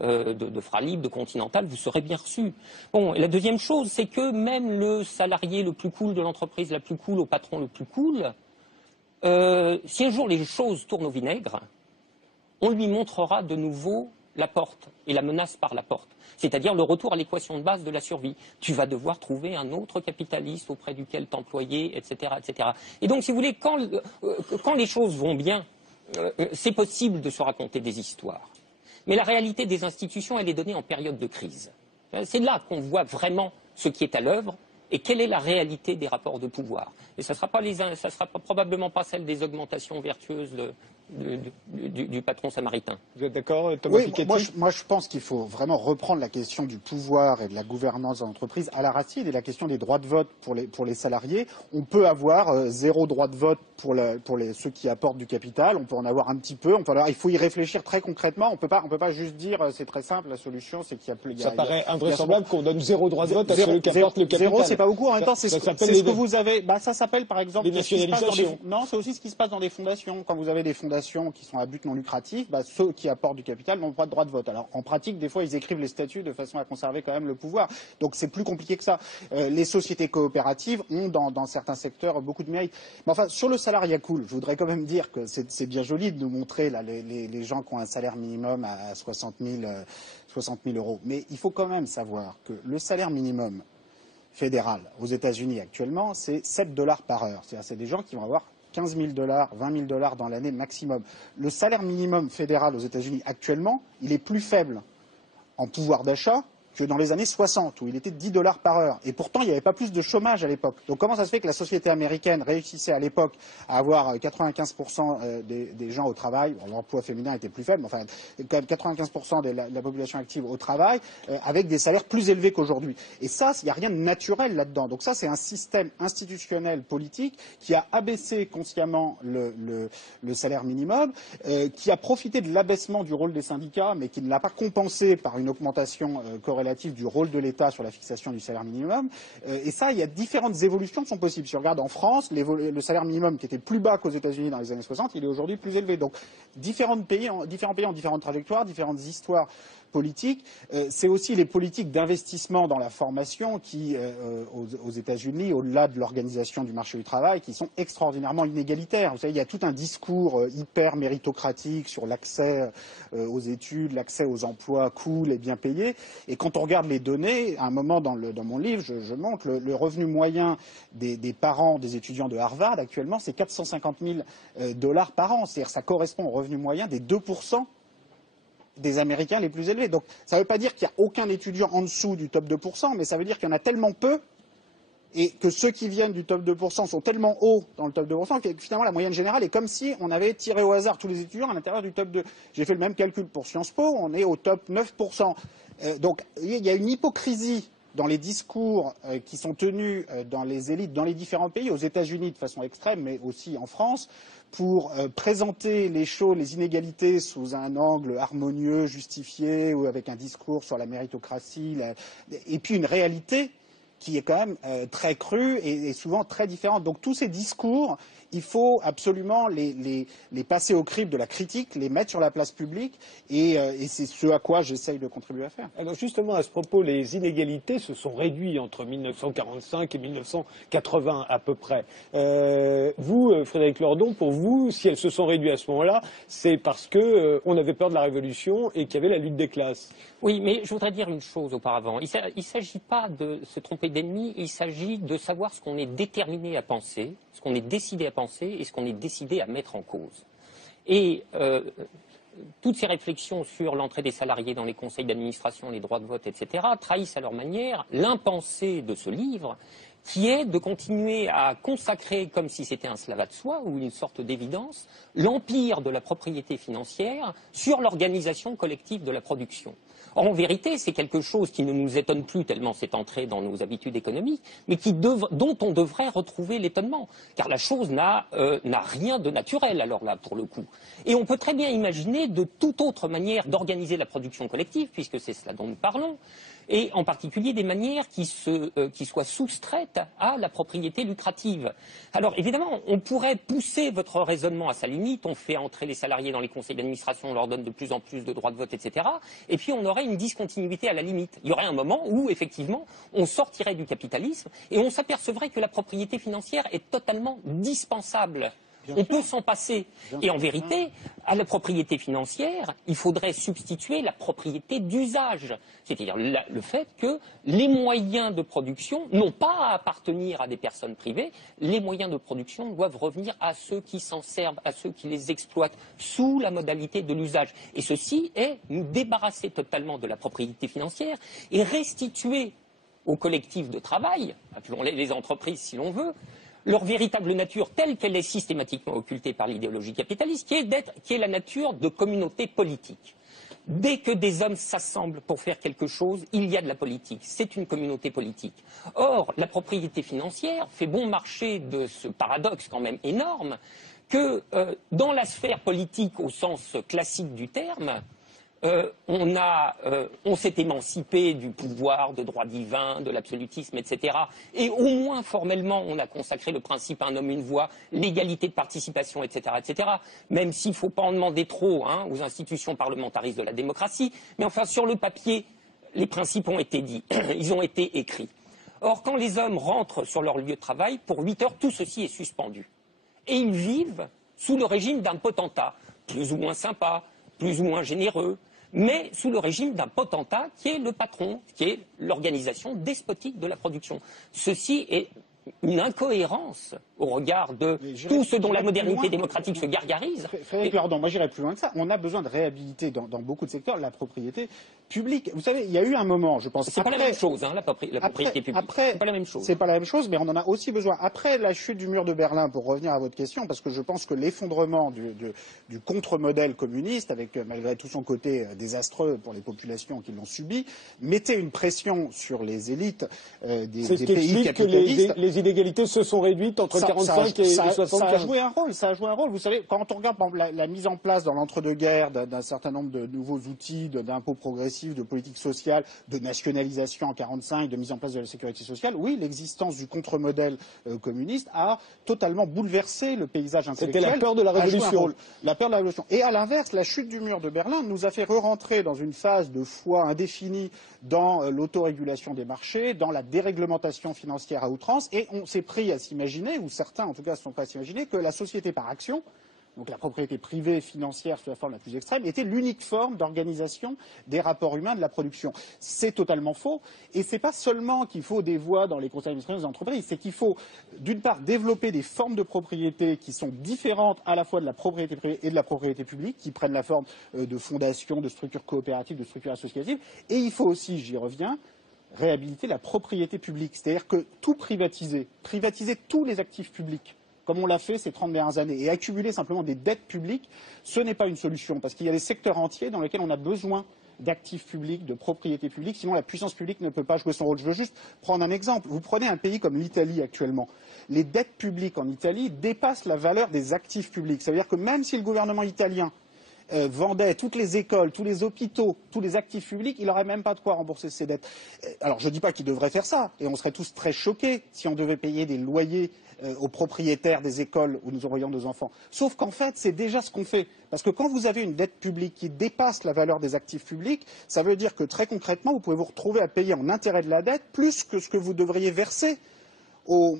de Fralib, de Continental, vous serez bien reçus. Bon, et la deuxième chose, c'est que même le salarié le plus cool de l'entreprise la plus cool, au patron le plus cool, si un jour les choses tournent au vinaigre, on lui montrera de nouveau la porte et la menace par la porte, c'est-à-dire le retour à l'équation de base de la survie. Tu vas devoir trouver un autre capitaliste auprès duquel t'employer, etc., etc. Et donc, si vous voulez, quand les choses vont bien, c'est possible de se raconter des histoires. Mais la réalité des institutions, elle est donnée en période de crise. C'est là qu'on voit vraiment ce qui est à l'œuvre et quelle est la réalité des rapports de pouvoir. Et ça sera probablement pas celle des augmentations vertueuses du patron samaritain. Vous êtes d'accord, Thomas Piketty ? Moi, je pense qu'il faut vraiment reprendre la question du pouvoir et de la gouvernance de l'entreprise à la racine et la question des droits de vote pour les salariés. On peut avoir 0 droit de vote pour ceux qui apportent du capital, on peut en avoir un petit peu, il faut y réfléchir très concrètement, on peut pas juste dire c'est très simple, la solution c'est qu'il y a plus... Ça paraît invraisemblable qu'on donne 0 droit de vote à celui qui apporte le capital. 0, c'est pas beaucoup, en même temps c'est ce que vous avez... ça s'appelle par exemple... Les nationalisations. Non, c'est aussi ce qui se passe dans des fondations. Quand vous avez des fondations qui sont à but non lucratif, ceux qui apportent du capital n'ont pas de droit de vote. Alors en pratique, des fois, ils écrivent les statuts de façon à conserver quand même le pouvoir. Donc c'est plus compliqué que ça. Les sociétés coopératives ont dans certains secteurs beaucoup de mérite. Mais enfin, sur le salariat cool, je voudrais quand même dire que c'est bien joli de nous montrer là, les gens qui ont un salaire minimum à 60 000 euros. Mais il faut quand même savoir que le salaire minimum fédéral aux États-Unis actuellement, c'est 7 $ par heure. C'est-à-dire c'est des gens qui vont avoir 15 000 $, 20 000 $ dans l'année maximum. Le salaire minimum fédéral aux États-Unis actuellement, il est plus faible en pouvoir d'achat que dans les années 60, où il était de 10 $ par heure. Et pourtant, il n'y avait pas plus de chômage à l'époque. Donc comment ça se fait que la société américaine réussissait à l'époque à avoir 95% des gens au travail, l'emploi féminin était plus faible, mais enfin, quand même 95% de la population active au travail, avec des salaires plus élevés qu'aujourd'hui. Et ça, il n'y a rien de naturel là-dedans. Donc ça, c'est un système institutionnel politique qui a abaissé consciemment le salaire minimum, qui a profité de l'abaissement du rôle des syndicats, mais qui ne l'a pas compensé par une augmentation corrélative du rôle de l'État sur la fixation du salaire minimum. Et ça, il y a différentes évolutions qui sont possibles. Si on regarde en France, le salaire minimum qui était plus bas qu'aux États-Unis dans les années 60, il est aujourd'hui plus élevé. Donc, différents pays ont différentes trajectoires, différentes histoires politiques. C'est aussi les politiques d'investissement dans la formation qui, aux États-Unis, au-delà de l'organisation du marché du travail, qui sont extraordinairement inégalitaires. Vous savez, il y a tout un discours hyper méritocratique sur l'accès aux études, l'accès aux emplois cool et bien payés. Et quand on regarde les données, à un moment dans mon livre, je montre le revenu moyen des parents des étudiants de Harvard actuellement, c'est 450 000 $ par an. C'est-à-dire ça correspond au revenu moyen des 2% des Américains les plus élevés. Donc ça ne veut pas dire qu'il n'y a aucun étudiant en dessous du top 2%, mais ça veut dire qu'il y en a tellement peu et que ceux qui viennent du top 2% sont tellement hauts dans le top 2% que finalement la moyenne générale est comme si on avait tiré au hasard tous les étudiants à l'intérieur du top 2. J'ai fait le même calcul pour Sciences Po, on est au top 9%. Donc il y a une hypocrisie dans les discours qui sont tenus dans les élites, dans les différents pays, aux États-Unis de façon extrême, mais aussi en France, pour présenter les choses, les inégalités sous un angle harmonieux, justifié, ou avec un discours sur la méritocratie, et puis une réalité qui est quand même très crue et souvent très différente. Donc tous ces discours, il faut absolument les passer au crible de la critique, les mettre sur la place publique, et c'est ce à quoi j'essaye de contribuer à faire. Alors justement, à ce propos, les inégalités se sont réduites entre 1945 et 1980 à peu près. Vous, Frédéric Lordon, pour vous, si elles se sont réduites à ce moment-là, c'est parce qu'on avait peur de la Révolution et qu'il y avait la lutte des classes. Oui, mais je voudrais dire une chose auparavant. Il ne s'agit pas de se tromper d'ennemi, il s'agit de savoir ce qu'on est déterminé à penser, ce qu'on est décidé à penser et ce qu'on est décidé à mettre en cause. Et toutes ces réflexions sur l'entrée des salariés dans les conseils d'administration, les droits de vote, etc., trahissent à leur manière l'impensé de ce livre, qui est de continuer à consacrer, comme si c'était un slavat de soi ou une sorte d'évidence, l'empire de la propriété financière sur l'organisation collective de la production. Or, en vérité, c'est quelque chose qui ne nous étonne plus tellement c'est entré dans nos habitudes économiques, mais dont on devrait retrouver l'étonnement. Car la chose n'a rien de naturel, alors là, pour le coup. Et on peut très bien imaginer de toute autre manière d'organiser la production collective, puisque c'est cela dont nous parlons, et en particulier des manières qui soient soustraites à la propriété lucrative. Alors évidemment, on pourrait pousser votre raisonnement à sa limite, on fait entrer les salariés dans les conseils d'administration, on leur donne de plus en plus de droits de vote, etc. Et puis on aurait une discontinuité à la limite. Il y aurait un moment où, effectivement, on sortirait du capitalisme et on s'apercevrait que la propriété financière est totalement dispensable. On peut s'en passer. Et en vérité, à la propriété financière, il faudrait substituer la propriété d'usage. C'est-à-dire le fait que les moyens de production n'ont pas à appartenir à des personnes privées. Les moyens de production doivent revenir à ceux qui s'en servent, à ceux qui les exploitent, sous la modalité de l'usage. Et ceci est nous débarrasser totalement de la propriété financière et restituer aux collectifs de travail, appelons-les les entreprises si l'on veut, leur véritable nature telle qu'elle est systématiquement occultée par l'idéologie capitaliste, qui est la nature de communauté politique. Dès que des hommes s'assemblent pour faire quelque chose, il y a de la politique. C'est une communauté politique. Or, la propriété financière fait bon marché de ce paradoxe quand même énorme que dans la sphère politique au sens classique du terme, on s'est émancipé du pouvoir, de droit divin, de l'absolutisme, etc. Et au moins formellement, on a consacré le principe un homme, une voix, l'égalité de participation, etc., etc. Même s'il ne faut pas en demander trop aux institutions parlementaristes de la démocratie. Mais enfin, sur le papier, les principes ont été dits, ils ont été écrits. Or, quand les hommes rentrent sur leur lieu de travail, pour 8 heures, tout ceci est suspendu. Et ils vivent sous le régime d'un potentat, plus ou moins sympa, plus ou moins généreux, mais sous le régime d'un potentat qui est le patron, qui est l'organisation despotique de la production. Ceci est une incohérence au regard de tout ce dont la modernité démocratique se gargarise. Frédéric Lordon, moi j'irais plus loin que ça. On a besoin de réhabiliter dans beaucoup de secteurs la propriété publique. Vous savez, il y a eu un moment, je pense... C'est pas la même chose, la propriété publique. C'est pas la même chose. C'est pas la même chose, mais on en a aussi besoin. Après la chute du mur de Berlin, pour revenir à votre question, parce que je pense que l'effondrement du contre-modèle communiste, avec malgré tout son côté désastreux pour les populations qui l'ont subi, mettait une pression sur les élites des pays capitalistes. Que les inégalités se sont réduites entre 45 et 75. Ça a joué un rôle. Vous savez, quand on regarde la mise en place dans l'entre-deux-guerres d'un certain nombre de nouveaux outils d'impôts progressifs, de politique sociale, de nationalisation en 45, de mise en place de la sécurité sociale, oui, l'existence du contre-modèle communiste a totalement bouleversé le paysage intellectuel. C'était la peur de la Révolution. La peur de la Révolution. Et à l'inverse, la chute du mur de Berlin nous a fait re-rentrer dans une phase de foi indéfinie dans l'autorégulation des marchés, dans la déréglementation financière à outrance, et on s'est pris à s'imaginer, ou certains en tout cas se sont pris à s'imaginer, que la société par action, donc la propriété privée financière sous la forme la plus extrême, était l'unique forme d'organisation des rapports humains de la production. C'est totalement faux, et c'est pas seulement qu'il faut des voix dans les conseils d'administration des entreprises, c'est qu'il faut d'une part développer des formes de propriété qui sont différentes à la fois de la propriété privée et de la propriété publique, qui prennent la forme de fondations, de structures coopératives, de structures associatives, et il faut aussi, j'y reviens, réhabiliter la propriété publique, c'est-à-dire que tout privatiser tous les actifs publics, comme on l'a fait ces 30 dernières années, et accumuler simplement des dettes publiques, ce n'est pas une solution, parce qu'il y a des secteurs entiers dans lesquels on a besoin d'actifs publics, de propriété publique, sinon la puissance publique ne peut pas jouer son rôle. Je veux juste prendre un exemple. Vous prenez un pays comme l'Italie actuellement. Les dettes publiques en Italie dépassent la valeur des actifs publics. Ça veut dire que même si le gouvernement italien vendait toutes les écoles, tous les hôpitaux, tous les actifs publics, il n'aurait même pas de quoi rembourser ses dettes. Alors je ne dis pas qu'il devrait faire ça, et on serait tous très choqués si on devait payer des loyers aux propriétaires des écoles où nous envoyons nos enfants. Sauf qu'en fait, c'est déjà ce qu'on fait. Parce que quand vous avez une dette publique qui dépasse la valeur des actifs publics, ça veut dire que très concrètement, vous pouvez vous retrouver à payer en intérêt de la dette plus que ce que vous devriez verser aux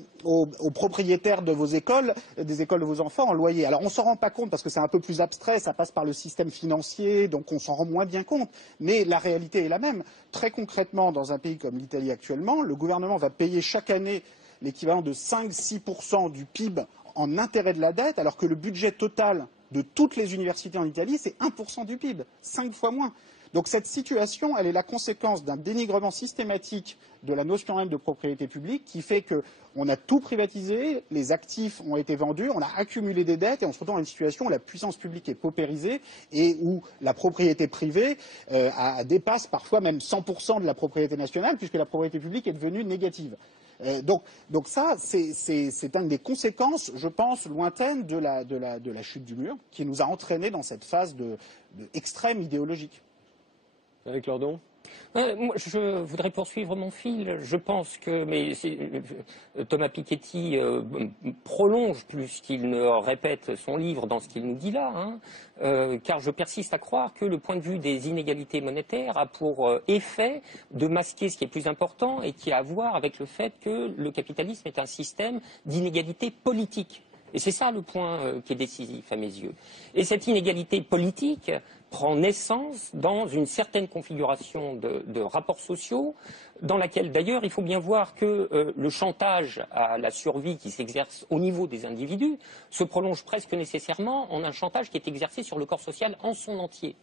propriétaires de vos écoles, des écoles de vos enfants en loyer. Alors on ne s'en rend pas compte parce que c'est un peu plus abstrait, ça passe par le système financier, donc on s'en rend moins bien compte. Mais la réalité est la même. Très concrètement, dans un pays comme l'Italie actuellement, le gouvernement va payer chaque année l'équivalent de 5-6% du PIB en intérêt de la dette, alors que le budget total de toutes les universités en Italie, c'est 1% du PIB, 5 fois moins. Donc cette situation, elle est la conséquence d'un dénigrement systématique de la notion même de propriété publique qui fait qu'on a tout privatisé, les actifs ont été vendus, on a accumulé des dettes et on se retrouve dans une situation où la puissance publique est paupérisée et où la propriété privée dépasse parfois même 100% de la propriété nationale puisque la propriété publique est devenue négative. Donc ça, c'est une des conséquences, je pense, lointaines de la chute du mur qui nous a entraînés dans cette phase de extrême idéologique. Avec Lordon. Moi, je voudrais poursuivre mon fil. Je pense que Thomas Piketty prolonge plus qu'il ne répète son livre dans ce qu'il nous dit là, car je persiste à croire que le point de vue des inégalités monétaires a pour effet de masquer ce qui est plus important et qui a à voir avec le fait que le capitalisme est un système d'inégalité politique. Et c'est ça le point qui est décisif à mes yeux. Et cette inégalité politique prend naissance dans une certaine configuration de rapports sociaux, dans laquelle d'ailleurs il faut bien voir que le chantage à la survie qui s'exerce au niveau des individus se prolonge presque nécessairement en un chantage qui est exercé sur le corps social en son entier.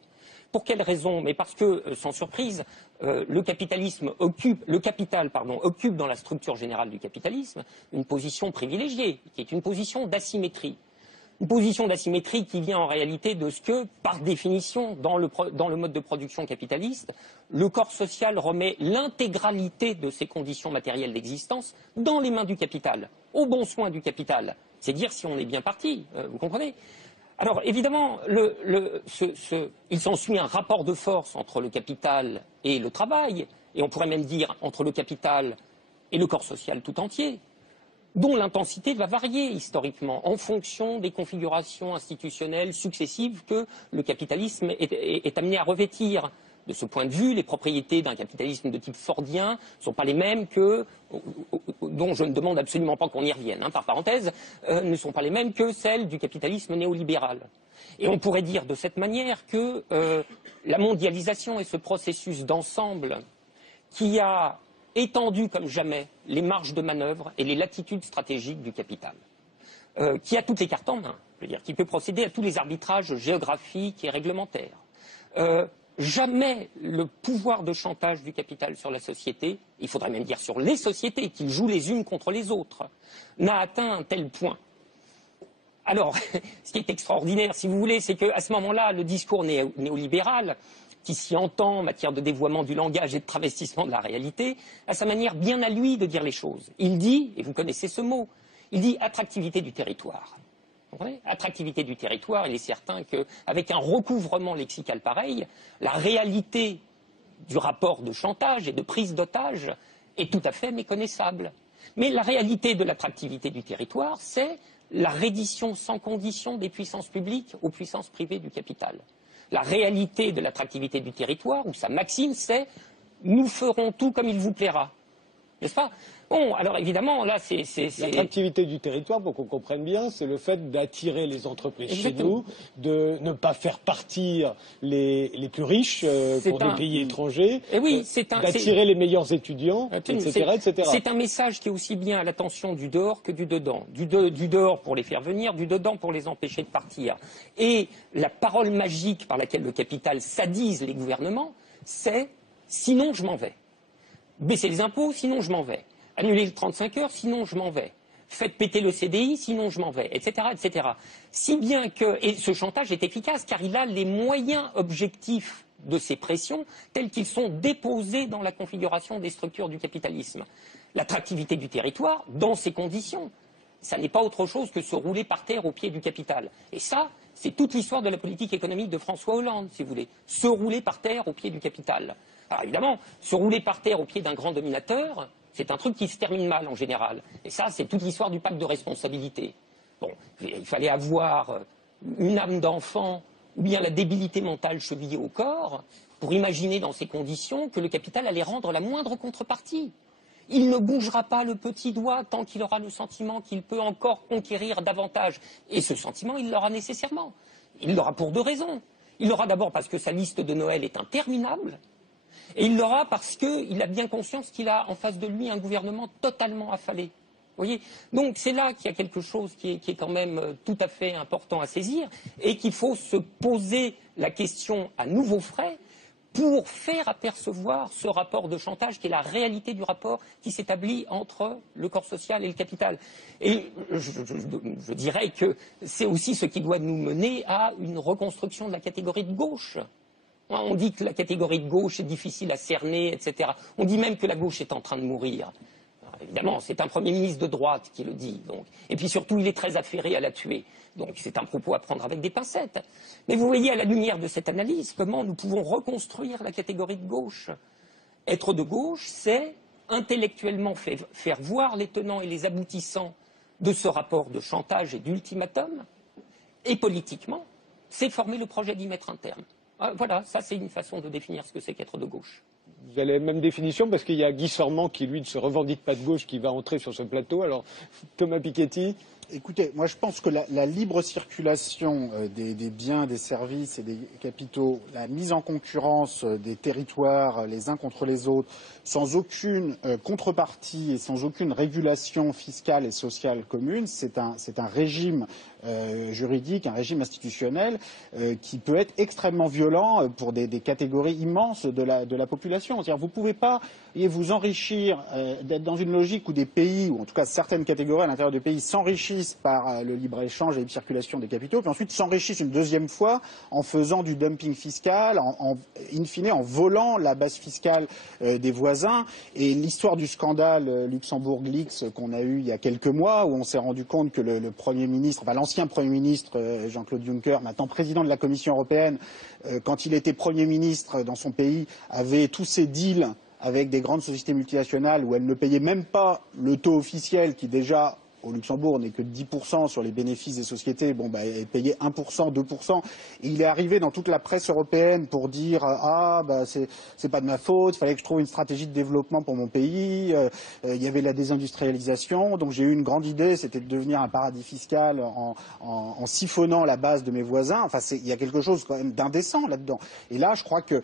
Pour quelle raison? Mais parce que, sans surprise, le capital occupe dans la structure générale du capitalisme une position privilégiée, qui est une position d'asymétrie. Une position d'asymétrie qui vient en réalité de ce que, par définition, dans le mode de production capitaliste, le corps social remet l'intégralité de ses conditions matérielles d'existence dans les mains du capital, au bon soin du capital. C'est dire si on est bien parti, vous comprenez? Alors évidemment, il s'ensuit un rapport de force entre le capital et le travail, et on pourrait même dire entre le capital et le corps social tout entier, dont l'intensité va varier historiquement en fonction des configurations institutionnelles successives que le capitalisme est amené à revêtir. De ce point de vue, les propriétés d'un capitalisme de type fordien ne sont pas les mêmes dont je ne demande absolument pas qu'on y revienne, par parenthèse, ne sont pas les mêmes que celles du capitalisme néolibéral. Et on pourrait dire de cette manière que la mondialisation est ce processus d'ensemble qui a étendu comme jamais les marges de manœuvre et les latitudes stratégiques du capital, qui a toutes les cartes en main, je veux dire, qui peut procéder à tous les arbitrages géographiques et réglementaires. Jamais le pouvoir de chantage du capital sur la société, il faudrait même dire sur les sociétés qui jouent les unes contre les autres, n'a atteint un tel point. Alors, ce qui est extraordinaire, si vous voulez, c'est qu'à ce moment-là, le discours néolibéral, qui s'y entend en matière de dévoiement du langage et de travestissement de la réalité, a sa manière bien à lui de dire les choses. Il dit, et vous connaissez ce mot, il dit attractivité du territoire. Attractivité du territoire, il est certain qu'avec un recouvrement lexical pareil, la réalité du rapport de chantage et de prise d'otage est tout à fait méconnaissable. Mais la réalité de l'attractivité du territoire, c'est la reddition sans condition des puissances publiques aux puissances privées du capital. La réalité de l'attractivité du territoire, ou sa maxime, c'est « nous ferons tout comme il vous plaira ». N'est-ce pas? Bon, alors évidemment, là, c'est... L'attractivité du territoire, pour qu'on comprenne bien, c'est le fait d'attirer les entreprises chez nous, de ne pas faire partir les plus riches pour des pays étrangers, d'attirer les meilleurs étudiants, etc. C'est un message qui est aussi bien à l'attention du dehors que du dedans. Du dehors pour les faire venir, du dedans pour les empêcher de partir. Et la parole magique par laquelle le capital sadise les gouvernements, c'est « sinon je m'en vais ». Baisser les impôts, sinon je m'en vais. Annuler le 35 heures, sinon je m'en vais. Faites péter le CDI, sinon je m'en vais, etc., etc. Si bien que, et ce chantage est efficace car il a les moyens objectifs de ces pressions tels qu'ils sont déposés dans la configuration des structures du capitalisme. L'attractivité du territoire, dans ces conditions, ça n'est pas autre chose que se rouler par terre au pied du capital. Et ça, c'est toute l'histoire de la politique économique de François Hollande, si vous voulez. Se rouler par terre au pied du capital. Alors évidemment, se rouler par terre au pied d'un grand dominateur, c'est un truc qui se termine mal en général. Et ça, c'est toute l'histoire du pacte de responsabilité. Bon, il fallait avoir une âme d'enfant ou bien la débilité mentale chevillée au corps pour imaginer dans ces conditions que le capital allait rendre la moindre contrepartie. Il ne bougera pas le petit doigt tant qu'il aura le sentiment qu'il peut encore conquérir davantage. Et ce sentiment, il l'aura nécessairement. Il l'aura pour deux raisons. Il l'aura d'abord parce que sa liste de Noël est interminable. Et il l'aura parce qu'il a bien conscience qu'il a en face de lui un gouvernement totalement affalé. voyez, donc c'est là qu'il y a quelque chose qui est quand même tout à fait important à saisir et qu'il faut se poser la question à nouveau frais pour faire apercevoir ce rapport de chantage qui est la réalité du rapport qui s'établit entre le corps social et le capital. Et je dirais que c'est aussi ce qui doit nous mener à une reconstruction de la catégorie de gauche. On dit que la catégorie de gauche est difficile à cerner, etc. On dit même que la gauche est en train de mourir. Alors, évidemment, c'est un Premier ministre de droite qui le dit. Donc. Et puis surtout, il est très affairé à la tuer. Donc c'est un propos à prendre avec des pincettes. Mais vous voyez, à la lumière de cette analyse, comment nous pouvons reconstruire la catégorie de gauche. Être de gauche, c'est intellectuellement faire voir les tenants et les aboutissants de ce rapport de chantage et d'ultimatum, et politiquement, c'est former le projet d'y mettre un terme. Voilà, ça c'est une façon de définir ce que c'est qu'être de gauche. Vous avez la même définition parce qu'il y a Guy Sormand qui, lui, ne se revendique pas de gauche, qui va entrer sur ce plateau. Alors, Thomas Piketty. Écoutez, moi je pense que la libre circulation des biens, des services et des capitaux, la mise en concurrence des territoires les uns contre les autres, sans aucune contrepartie et sans aucune régulation fiscale et sociale commune, c'est un régime juridique, un régime institutionnel qui peut être extrêmement violent pour des catégories immenses de la population. C'est-à-dire, vous ne pouvez pas vous enrichir, d'être dans une logique où des pays, ou en tout cas certaines catégories à l'intérieur des pays, s'enrichissent par le libre-échange et la libre circulation des capitaux, puis ensuite s'enrichissent une deuxième fois en faisant du dumping fiscal, in fine en volant la base fiscale des voisins. Et l'histoire du scandale Luxembourg-Leaks qu'on a eu il y a quelques mois, où on s'est rendu compte que le Premier ministre, enfin l'ancien Premier ministre Jean-Claude Juncker, maintenant président de la Commission européenne, quand il était Premier ministre dans son pays, avait tous ses deals avec des grandes sociétés multinationales où elles ne payaient même pas le taux officiel qui déjà au Luxembourg n'est que de 10% sur les bénéfices des sociétés, elle payait 1%, 2%. Et il est arrivé dans toute la presse européenne pour dire c'est pas de ma faute, il fallait que je trouve une stratégie de développement pour mon pays, il y avait la désindustrialisation, donc j'ai eu une grande idée, c'était de devenir un paradis fiscal en siphonnant la base de mes voisins. Enfin, il y a quelque chose quand même d'indécent là-dedans. Et là, je crois que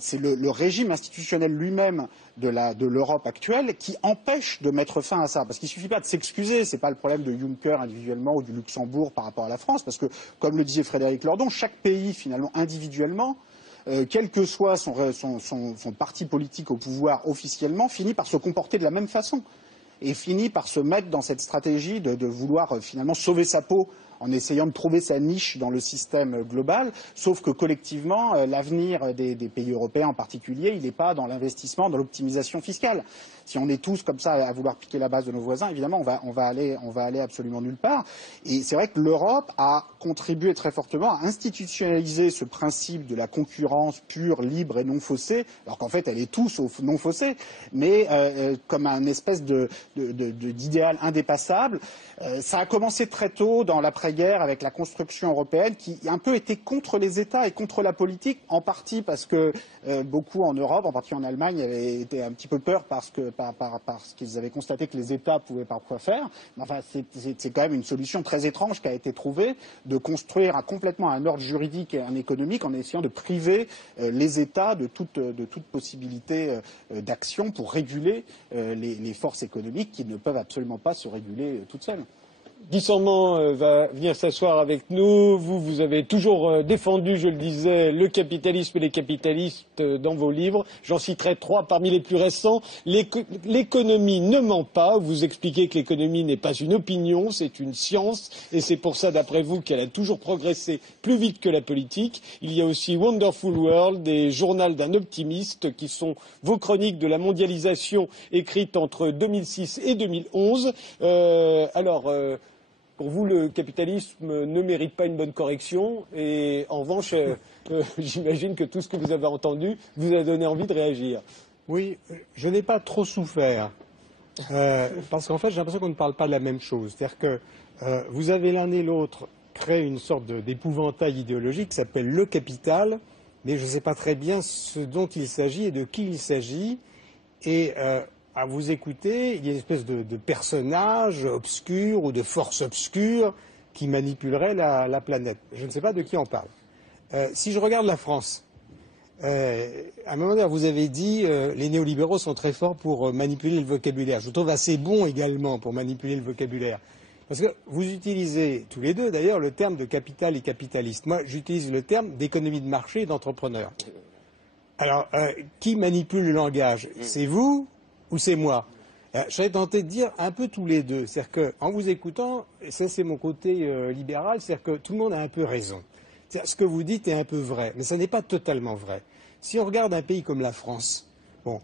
c'est le régime institutionnel lui-même de l'Europe actuelle qui empêche de mettre fin à ça. Parce qu'il ne suffit pas de s'excuser, ce n'est pas le problème de Juncker individuellement ou du Luxembourg par rapport à la France, parce que, comme le disait Frédéric Lordon, chaque pays, finalement, individuellement, quel que soit son parti politique au pouvoir officiellement, finit par se comporter de la même façon et finit par se mettre dans cette stratégie de vouloir finalement sauver sa peau en essayant de trouver sa niche dans le système global, sauf que collectivement, l'avenir des pays européens en particulier, il n'est pas dans l'investissement, dans l'optimisation fiscale. Si on est tous comme ça à vouloir piquer la base de nos voisins, évidemment, on va aller absolument nulle part. Et c'est vrai que l'Europe a contribué très fortement à institutionnaliser ce principe de la concurrence pure, libre et non faussée, alors qu'en fait, elle est tout sauf non faussée, mais comme un espèce d'idéal indépassable. Ça a commencé très tôt dans l'après-guerre avec la construction européenne qui un peu était contre les États et contre la politique, en partie parce que beaucoup en Europe, en particulier en Allemagne, avaient été un petit peu peur parce qu'ils avaient constaté que les États pouvaient parfois faire. Mais enfin, c'est quand même une solution très étrange qui a été trouvée de construire complètement un ordre juridique et un économique en essayant de priver les États de toute possibilité d'action pour réguler les forces économiques qui ne peuvent absolument pas se réguler toutes seules. Guy Sormand va venir s'asseoir avec nous. Vous avez toujours défendu, je le disais, le capitalisme et les capitalistes dans vos livres. J'en citerai 3 parmi les plus récents. L'économie ne ment pas. Vous expliquez que l'économie n'est pas une opinion, c'est une science. Et c'est pour ça, d'après vous, qu'elle a toujours progressé plus vite que la politique. Il y a aussi Wonderful World et Journal d'un optimiste, qui sont vos chroniques de la mondialisation écrites entre 2006 et 2011. Pour vous, le capitalisme ne mérite pas une bonne correction et en revanche, j'imagine que tout ce que vous avez entendu vous a donné envie de réagir. Oui, je n'ai pas trop souffert parce qu'en fait, j'ai l'impression qu'on ne parle pas de la même chose. C'est-à-dire que vous avez l'un et l'autre créé une sorte d'épouvantail idéologique qui s'appelle le capital, mais je ne sais pas très bien ce dont il s'agit et de qui il s'agit. Et à vous écouter, il y a une espèce de personnage obscur ou de force obscure qui manipulerait la planète. Je ne sais pas de qui on parle. Si je regarde la France, À un moment donné, vous avez dit les néolibéraux sont très forts pour manipuler le vocabulaire. Je vous trouve assez bon également pour manipuler le vocabulaire. Parce que vous utilisez tous les deux, d'ailleurs, le terme de capital et capitaliste. Moi, j'utilise le terme d'économie de marché et d'entrepreneur. Alors, qui manipule le langage? C'est vous ou c'est moi? Je serais tenté de dire un peu tous les deux. C'est-à-dire qu'en vous écoutant, et ça c'est mon côté libéral, c'est-à-dire que tout le monde a un peu raison. Ce que vous dites est un peu vrai, mais ça n'est pas totalement vrai. Si on regarde un pays comme la France, bon,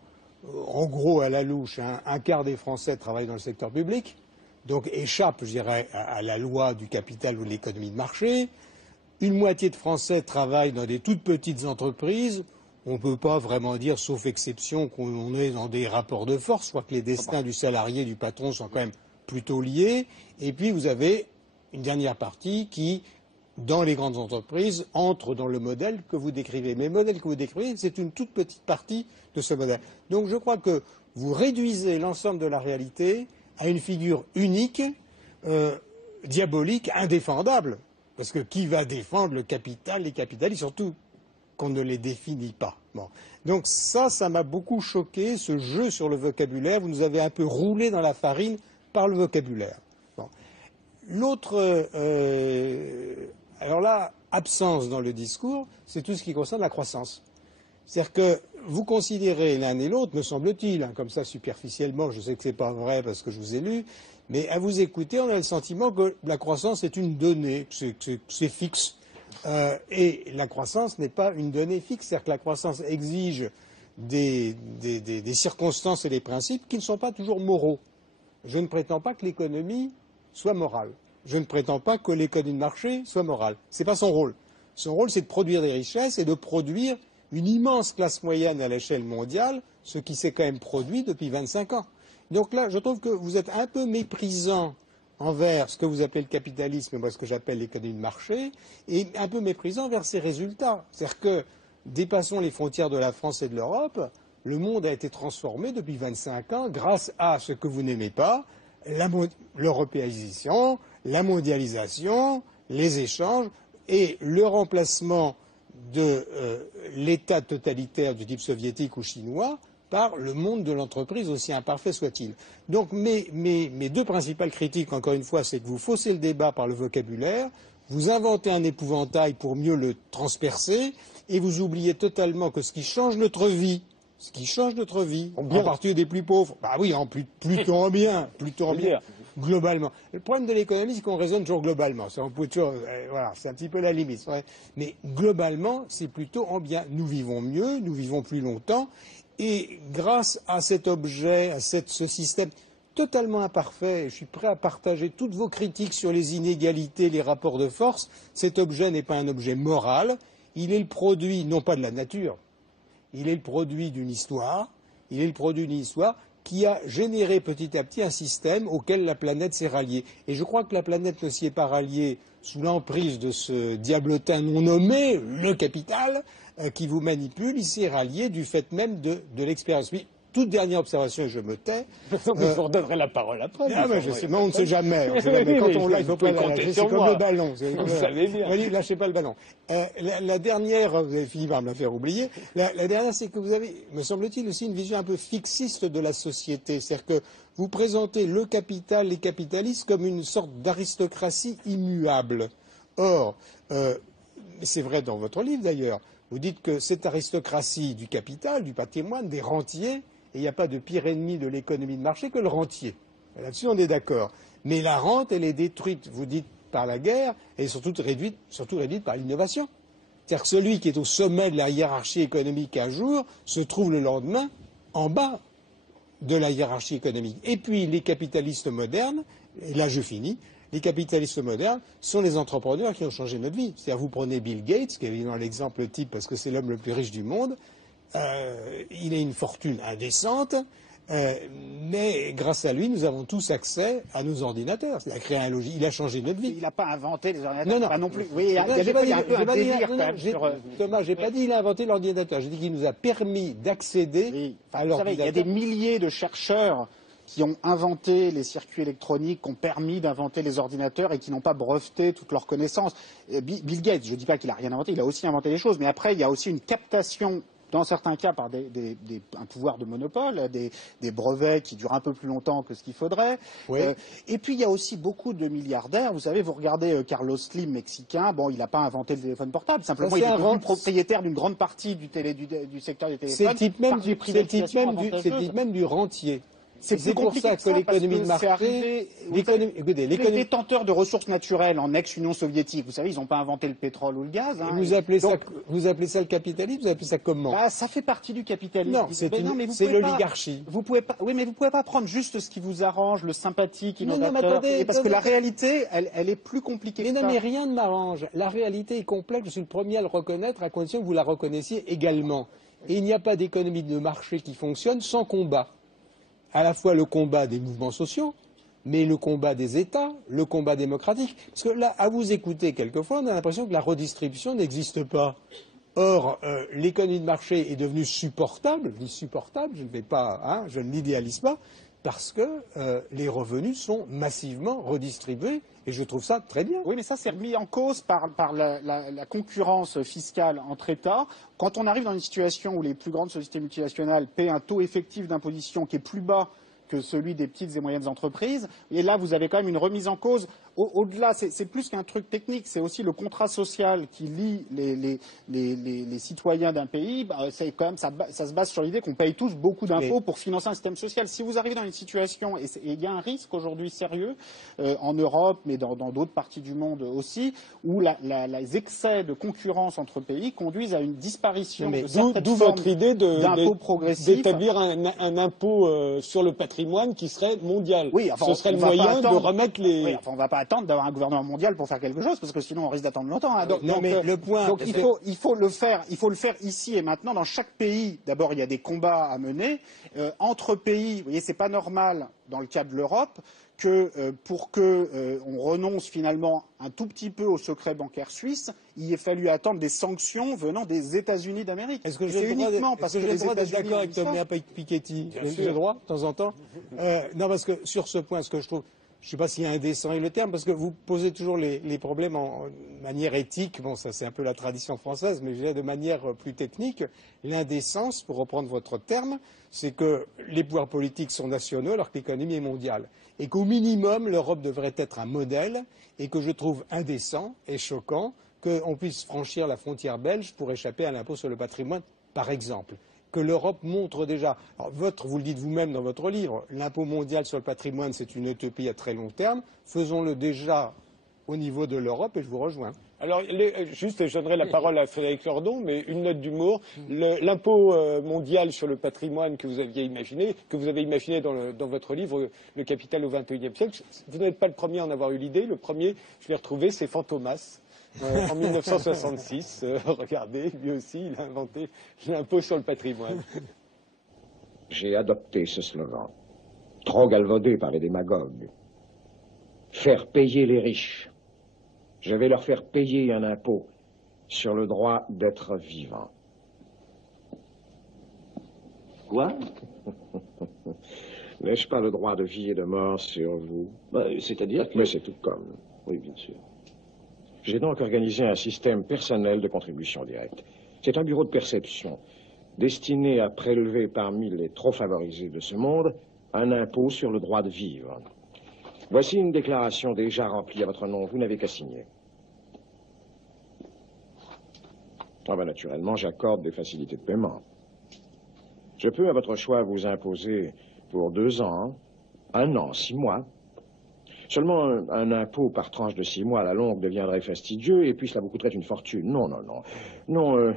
en gros, à la louche, un quart des Français travaillent dans le secteur public, donc échappent, je dirais, à la loi du capital ou de l'économie de marché. Une moitié de Français travaillent dans des toutes petites entreprises. On ne peut pas vraiment dire, sauf exception, qu'on est dans des rapports de force. Je crois que les destins du salarié et du patron sont quand même plutôt liés. Et puis vous avez une dernière partie qui, dans les grandes entreprises, entre dans le modèle que vous décrivez. Mais le modèle que vous décrivez, c'est une toute petite partie de ce modèle. Donc je crois que vous réduisez l'ensemble de la réalité à une figure unique, diabolique, indéfendable. Parce que qui va défendre le capital, les capitalistes, surtout qu'on ne les définit pas. Bon. Donc ça m'a beaucoup choqué, ce jeu sur le vocabulaire. Vous nous avez un peu roulé dans la farine par le vocabulaire. Bon. L'autre, alors là, absence dans le discours, c'est tout ce qui concerne la croissance. C'est-à-dire que vous considérez l'un et l'autre, me semble-t-il, comme ça superficiellement, je sais que ce n'est pas vrai parce que je vous ai lu, mais à vous écouter, on a le sentiment que la croissance est une donnée, que c'est fixe. Et la croissance n'est pas une donnée fixe, c'est-à-dire que la croissance exige des circonstances et des principes qui ne sont pas toujours moraux. Je ne prétends pas que l'économie soit morale. Je ne prétends pas que l'économie de marché soit morale. Ce n'est pas son rôle. Son rôle, c'est de produire des richesses et de produire une immense classe moyenne à l'échelle mondiale, ce qui s'est quand même produit depuis 25 ans. Donc là, je trouve que vous êtes un peu méprisant envers ce que vous appelez le capitalisme et moi ce que j'appelle l'économie de marché, et un peu méprisant vers ses résultats. C'est-à-dire que, dépassons les frontières de la France et de l'Europe, le monde a été transformé depuis 25 ans grâce à ce que vous n'aimez pas, l'européanisation, la mondialisation, les échanges et le remplacement de l'État totalitaire du type soviétique ou chinois par le monde de l'entreprise, aussi imparfait soit-il. Donc mes deux principales critiques, encore une fois, c'est que vous faussez le débat par le vocabulaire, vous inventez un épouvantail pour mieux le transpercer, et vous oubliez totalement que ce qui change notre vie, en particulier des plus pauvres, bah oui, plutôt en bien, globalement. Le problème de l'économie, c'est qu'on raisonne toujours globalement. On peut toujours, voilà, c'est un petit peu la limite. Ouais. Mais globalement, c'est plutôt en bien. Nous vivons mieux, nous vivons plus longtemps, et grâce à cet objet, à ce système totalement imparfait, je suis prêt à partager toutes vos critiques sur les inégalités, les rapports de force. Cet objet n'est pas un objet moral, il est le produit non pas de la nature, il est le produit d'une histoire, qui a généré petit à petit un système auquel la planète s'est ralliée. Et je crois que la planète ne s'y est pas ralliée sous l'emprise de ce diablotin non nommé, le capital, qui vous manipule, il s'est rallié du fait même de l'expérience. Oui, toute dernière observation, et je me tais. Non, mais je vous redonnerai la parole après. Ah, mais je sais, mais on ne sait jamais. Quand on l'a, il ne faut pas lâcher. C'est comme le ballon. Vous savez bien. Lâchez pas le ballon. La dernière, vous avez fini par me la faire oublier. La dernière, c'est que vous avez, me semble-t-il, aussi une vision un peu fixiste de la société. C'est-à-dire que vous présentez le capital, les capitalistes, comme une sorte d'aristocratie immuable. Or, c'est vrai dans votre livre d'ailleurs, vous dites que cette aristocratie du capital, du patrimoine, des rentiers, et il n'y a pas de pire ennemi de l'économie de marché que le rentier. Là-dessus, on est d'accord. Mais la rente, elle est détruite, vous dites, par la guerre, et surtout réduite par l'innovation. C'est-à-dire que celui qui est au sommet de la hiérarchie économique un jour se trouve le lendemain en bas de la hiérarchie économique. Et puis, les capitalistes modernes, et là je finis, les capitalistes modernes sont les entrepreneurs qui ont changé notre vie. C'est-à-dire, vous prenez Bill Gates, qui est évidemment l'exemple type parce que c'est l'homme le plus riche du monde, il a une fortune indécente, mais grâce à lui, nous avons tous accès à nos ordinateurs. Il a créé un logiciel, il a changé notre vie. Il n'a pas inventé les ordinateurs, non non plus. Oui, il y a un peu un délire quand même. Thomas, j'ai pas dit qu'il a inventé l'ordinateur, j'ai dit qu'il nous a permis d'accéder à l'ordinateur. Vous savez, il y a des milliers de chercheurs qui ont inventé les circuits électroniques, qui ont permis d'inventer les ordinateurs et qui n'ont pas breveté toutes leurs connaissances. Bill Gates, je ne dis pas qu'il n'a rien inventé, il a aussi inventé des choses, mais après, il y a aussi une captation, dans certains cas, par un pouvoir de monopole, des brevets qui durent un peu plus longtemps que ce qu'il faudrait. Oui. Et puis, il y a aussi beaucoup de milliardaires. Vous savez, vous regardez Carlos Slim, mexicain, bon, il n'a pas inventé le téléphone portable, simplement, il est devenu propriétaire d'une grande partie du secteur des téléphones. C'est le type même du rentier. C'est pour ça que l'économie de marché, les détenteurs de ressources naturelles en ex-Union soviétique, vous savez, ils n'ont pas inventé le pétrole ou le gaz. Hein, vous appelez ça le capitalisme? Vous appelez ça comment? Ça fait partie du capitalisme. Non, c'est l'oligarchie. Oui, mais vous pouvez pas prendre juste ce qui vous arrange, le sympathique, innovateur. Parce que la réalité, elle est plus compliquée. Mais non, mais rien ne m'arrange. La réalité est complexe. Je suis le premier à le reconnaître, à condition que vous la reconnaissiez également. Et il n'y a pas d'économie de marché qui fonctionne sans combat. À la fois le combat des mouvements sociaux, mais le combat des États, le combat démocratique. Parce que là, à vous écouter quelquefois, on a l'impression que la redistribution n'existe pas. Or, l'économie de marché est devenue supportable. Je dis supportable, je ne l'idéalise pas, parce que les revenus sont massivement redistribués. Et je trouve ça très bien. Oui, mais ça, c'est remis en cause par la concurrence fiscale entre États. Quand on arrive dans une situation où les plus grandes sociétés multinationales paient un taux effectif d'imposition qui est plus bas que celui des petites et moyennes entreprises, et là, vous avez quand même une remise en cause. Au-delà, c'est plus qu'un truc technique, c'est aussi le contrat social qui lie les citoyens d'un pays. C'est quand même, ça se base sur l'idée qu'on paye tous beaucoup d'impôts pour financer un système social. Si vous arrivez dans une situation, et il y a un risque aujourd'hui sérieux en Europe, mais dans d'autres parties du monde aussi, où les excès de concurrence entre pays conduisent à une disparition de certaines d'où formes votre idée d'impôts progressifs. d'établir un impôt sur le patrimoine qui serait mondial. Oui, enfin, ce serait le moyen de remettre les... Oui, enfin, on ne va pas attendre d'avoir un gouvernement mondial pour faire quelque chose, parce que sinon on risque d'attendre longtemps. Hein. Donc il faut le faire ici et maintenant dans chaque pays. D'abord, il y a des combats à mener entre pays. Vous voyez, c'est pas normal dans le cas de l'Europe que pour on renonce finalement un tout petit peu au secret bancaire suisse, il ait fallu attendre des sanctions venant des États-Unis d'Amérique. Est-ce que j'ai le droit d'être d'accord avec Thomas Piketty? J'ai le droit, de temps en temps. Non, parce que sur ce point, ce que je trouve, je ne sais pas s'il y a indécent est le terme, parce que vous posez toujours les problèmes en manière éthique. Bon, ça c'est un peu la tradition française, mais je dirais de manière plus technique. L'indécence, pour reprendre votre terme, c'est que les pouvoirs politiques sont nationaux alors que l'économie est mondiale. Et qu'au minimum, l'Europe devrait être un modèle, et que je trouve indécent et choquant qu'on puisse franchir la frontière belge pour échapper à l'impôt sur le patrimoine, par exemple. Que l'Europe montre déjà. Alors, vous le dites vous-même dans votre livre, l'impôt mondial sur le patrimoine, c'est une utopie à très long terme. Faisons-le déjà au niveau de l'Europe et je vous rejoins. Alors, juste, je donnerai la parole à Frédéric Lordon, mais une note d'humour. L'impôt mondial sur le patrimoine que vous avez imaginé dans votre livre, Le Capital au XXIe siècle, vous n'êtes pas le premier à en avoir eu l'idée. Le premier, je l'ai retrouvé, c'est Fantomas. En 1966, regardez, lui aussi, il a inventé l'impôt sur le patrimoine. J'ai adopté ce slogan, trop galvaudé par les démagogues. Faire payer les riches. Je vais leur faire payer un impôt sur le droit d'être vivant. Quoi? N'ai-je pas le droit de vie et de mort sur vous? C'est-à-dire que... Mais c'est tout comme. Oui, bien sûr. J'ai donc organisé un système personnel de contribution directe. C'est un bureau de perception destiné à prélever parmi les trop favorisés de ce monde un impôt sur le droit de vivre. Voici une déclaration déjà remplie à votre nom. Vous n'avez qu'à signer. Naturellement, j'accorde des facilités de paiement. Je peux, à votre choix, vous imposer pour 2 ans, 1 an, 6 mois. Seulement un impôt par tranche de 6 mois à la longue deviendrait fastidieux et puis cela vous coûterait une fortune. Non,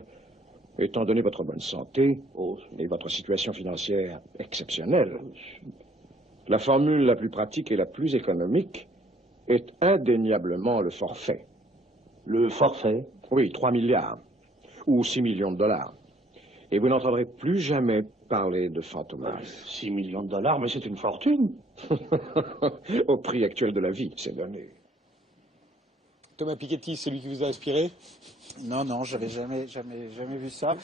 étant donné votre bonne santé et votre situation financière exceptionnelle, la formule la plus pratique et la plus économique est indéniablement le forfait. Le forfait? Oui, 3 milliards ou 6 millions de dollars. Et vous n'entendrez plus jamais parler de Fantomas. 6 millions de dollars, mais c'est une fortune. Au prix actuel de la vie, c'est donné. Thomas Piketty, c'est lui qui vous a inspiré? Non, j'avais jamais vu ça.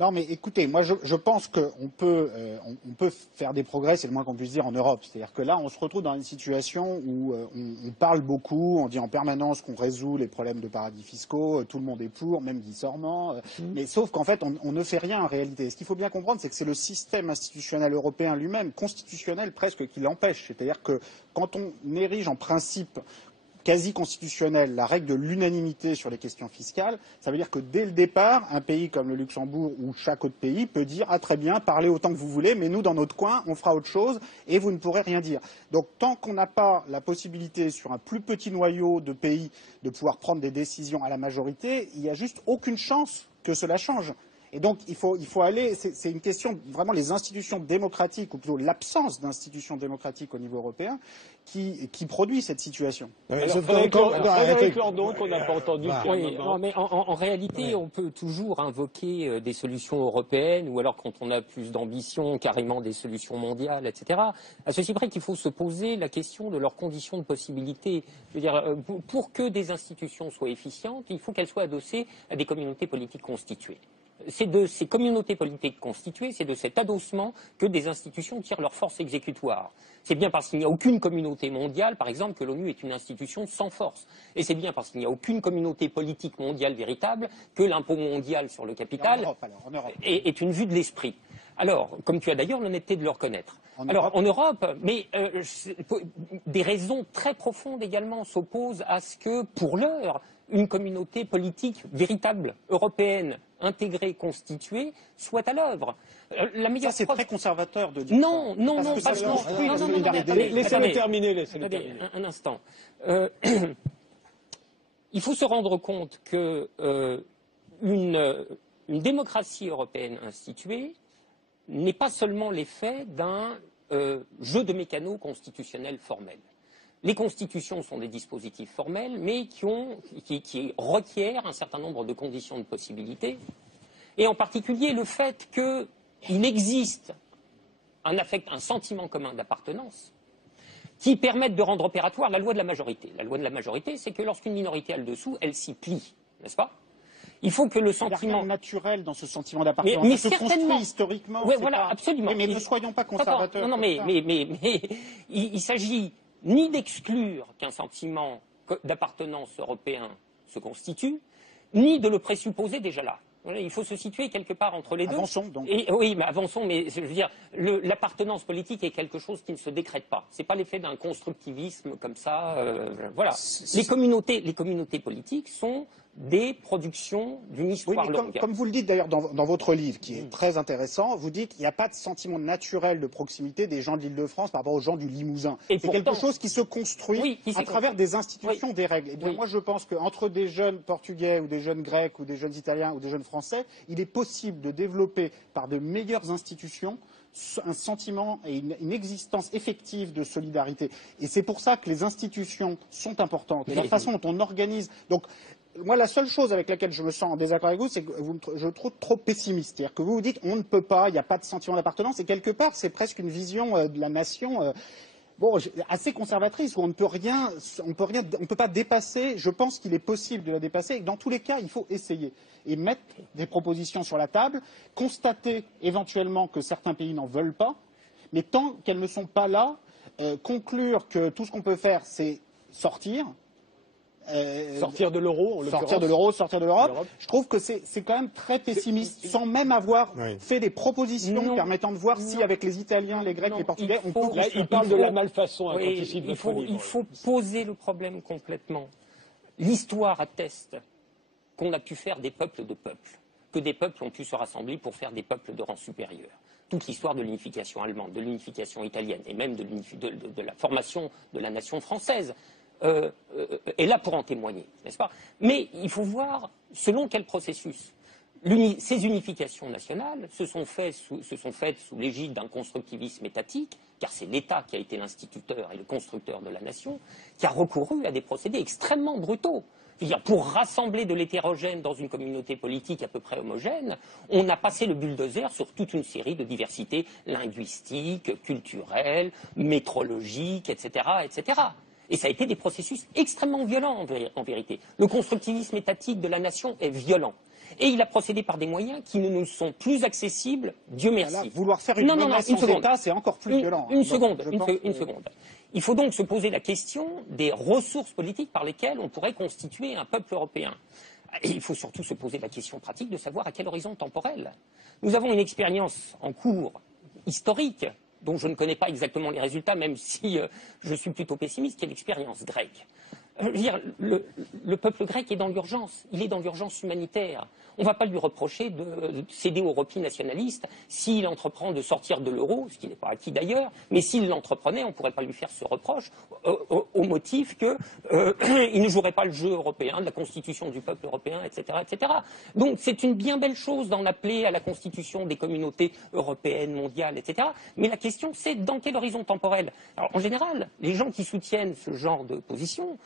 Non, mais écoutez, moi je pense qu'on peut, on peut faire des progrès, c'est le moins qu'on puisse dire en Europe. C'est-à-dire que là, on se retrouve dans une situation où on parle beaucoup, on dit en permanence qu'on résout les problèmes de paradis fiscaux, tout le monde est pour, même Guy Sormand, mais sauf qu'en fait, on ne fait rien en réalité. Ce qu'il faut bien comprendre, c'est que c'est le système institutionnel européen lui-même, constitutionnel presque, qui l'empêche. C'est-à-dire que quand on érige en principe quasi constitutionnelle la règle de l'unanimité sur les questions fiscales, ça veut dire que dès le départ, un pays comme le Luxembourg ou chaque autre pays peut dire « Ah très bien, parlez autant que vous voulez, mais nous, dans notre coin, on fera autre chose et vous ne pourrez rien dire ». Donc tant qu'on n'a pas la possibilité sur un plus petit noyau de pays de pouvoir prendre des décisions à la majorité, il n'y a juste aucune chance que cela change. Et donc, il faut aller, c'est une question, vraiment, les institutions démocratiques, ou plutôt l'absence d'institutions démocratiques au niveau européen, qui produit cette situation. Frédéric Lordon, qu'on n'a pas entendu. Mais en réalité, on peut toujours invoquer des solutions européennes, ou alors, quand on a plus d'ambition, carrément des solutions mondiales, etc. À ceci près qu'il faut se poser la question de leurs conditions de possibilité. Je veux dire, pour que des institutions soient efficientes, il faut qu'elles soient adossées à des communautés politiques constituées. C'est de ces communautés politiques constituées, c'est de cet adossement que des institutions tirent leur force exécutoire. C'est bien parce qu'il n'y a aucune communauté mondiale, par exemple, que l'ONU est une institution sans force. Et c'est bien parce qu'il n'y a aucune communauté politique mondiale véritable que l'impôt mondial sur le capital est une vue de l'esprit. Alors, comme tu as d'ailleurs l'honnêteté de le reconnaître. En Europe, mais des raisons très profondes également s'opposent à ce que, pour l'heure, une communauté politique véritable, européenne, intégrée, constituée, soit à l'œuvre. Ça, c'est très conservateur de dire non, ça. Laissez-le terminer. Un instant. Il faut se rendre compte que une démocratie européenne instituée n'est pas seulement l'effet d'un jeu de mécanos constitutionnels formels. Les constitutions sont des dispositifs formels, mais qui requièrent un certain nombre de conditions de possibilité, et en particulier le fait qu'il existe un sentiment commun d'appartenance qui permette de rendre opératoire la loi de la majorité. La loi de la majorité, c'est que lorsqu'une minorité a le dessous, elle s'y plie, n'est-ce pas ? Il faut que le sentiment. Il y a rien de naturel dans ce sentiment d'appartenance. Mais ça se construit historiquement. Oui, voilà, absolument. Mais ne soyons pas conservateurs. Non, mais il s'agit ni d'exclure qu'un sentiment d'appartenance européen se constitue, ni de le présupposer déjà là. Il faut se situer quelque part entre les deux. Avançons donc. Oui, mais avançons, mais je veux dire, l'appartenance politique est quelque chose qui ne se décrète pas. Ce n'est pas l'effet d'un constructivisme comme ça. Voilà. Les communautés politiques sont des productions d'une histoire longue. Comme vous le dites d'ailleurs dans votre livre, qui est très intéressant, vous dites qu'il n'y a pas de sentiment naturel de proximité des gens de l'Île-de-France par rapport aux gens du Limousin. C'est quelque chose qui se construit à travers des institutions, des règles. Et bien moi je pense qu'entre des jeunes Portugais ou des jeunes Grecs ou des jeunes Italiens ou des jeunes Français, il est possible de développer par de meilleures institutions un sentiment et une existence effective de solidarité. Et c'est pour ça que les institutions sont importantes. Et la façon dont on organise. Donc, moi, la seule chose avec laquelle je me sens en désaccord avec vous, c'est que je trouve trop pessimiste. C'est-à-dire que vous vous dites, on ne peut pas, il n'y a pas de sentiment d'appartenance, et quelque part, c'est presque une vision de la nation assez conservatrice, où on ne peut rien, on peut pas dépasser. Je pense qu'il est possible de la dépasser, et que dans tous les cas, il faut essayer et mettre des propositions sur la table, constater éventuellement que certains pays n'en veulent pas, mais tant qu'elles ne sont pas là, conclure que tout ce qu'on peut faire, c'est sortir. Sortir de l'euro, sortir de l'Europe. Je trouve que c'est quand même très pessimiste, sans même avoir fait des propositions permettant de voir si, avec les Italiens, les Grecs, les Portugais, on peut. Il parle de la malfaçon. Il faut poser le problème complètement. L'histoire atteste qu'on a pu faire des peuples de peuples, que des peuples ont pu se rassembler pour faire des peuples de rang supérieur. Toute l'histoire de l'unification allemande, de l'unification italienne, et même de la formation de la nation française. Est là pour en témoigner, n'est-ce pas? Mais il faut voir selon quel processus. Ces unifications nationales se sont faites sous l'égide d'un constructivisme étatique, car c'est l'État qui a été l'instituteur et le constructeur de la nation, qui a recouru à des procédés extrêmement brutaux. C'est-à-dire, pour rassembler de l'hétérogène dans une communauté politique à peu près homogène, on a passé le bulldozer sur toute une série de diversités linguistiques, culturelles, métrologiques, etc., etc. Et ça a été des processus extrêmement violents en vérité. Le constructivisme étatique de la nation est violent. Et il a procédé par des moyens qui ne nous sont plus accessibles, Dieu merci. Là, vouloir faire une renaissance d'État, c'est encore plus violent. Une seconde. Il faut donc se poser la question des ressources politiques par lesquelles on pourrait constituer un peuple européen. Et il faut surtout se poser la question pratique de savoir à quel horizon temporel. Nous avons une expérience en cours historique, dont je ne connais pas exactement les résultats, même si je suis plutôt pessimiste, qui est l'expérience grecque. Je veux dire, le peuple grec est dans l'urgence, il est dans l'urgence humanitaire. On ne va pas lui reprocher de céder au repli nationaliste s'il entreprend de sortir de l'euro, ce qui n'est pas acquis d'ailleurs, mais s'il l'entreprenait, on ne pourrait pas lui faire ce reproche au motif qu'il ne jouerait pas le jeu européen, de la constitution du peuple européen, etc. etc. Donc c'est une bien belle chose d'en appeler à la constitution des communautés européennes, mondiales, etc. Mais la question c'est dans quel horizon temporel? Alors en général, les gens qui soutiennent ce genre de position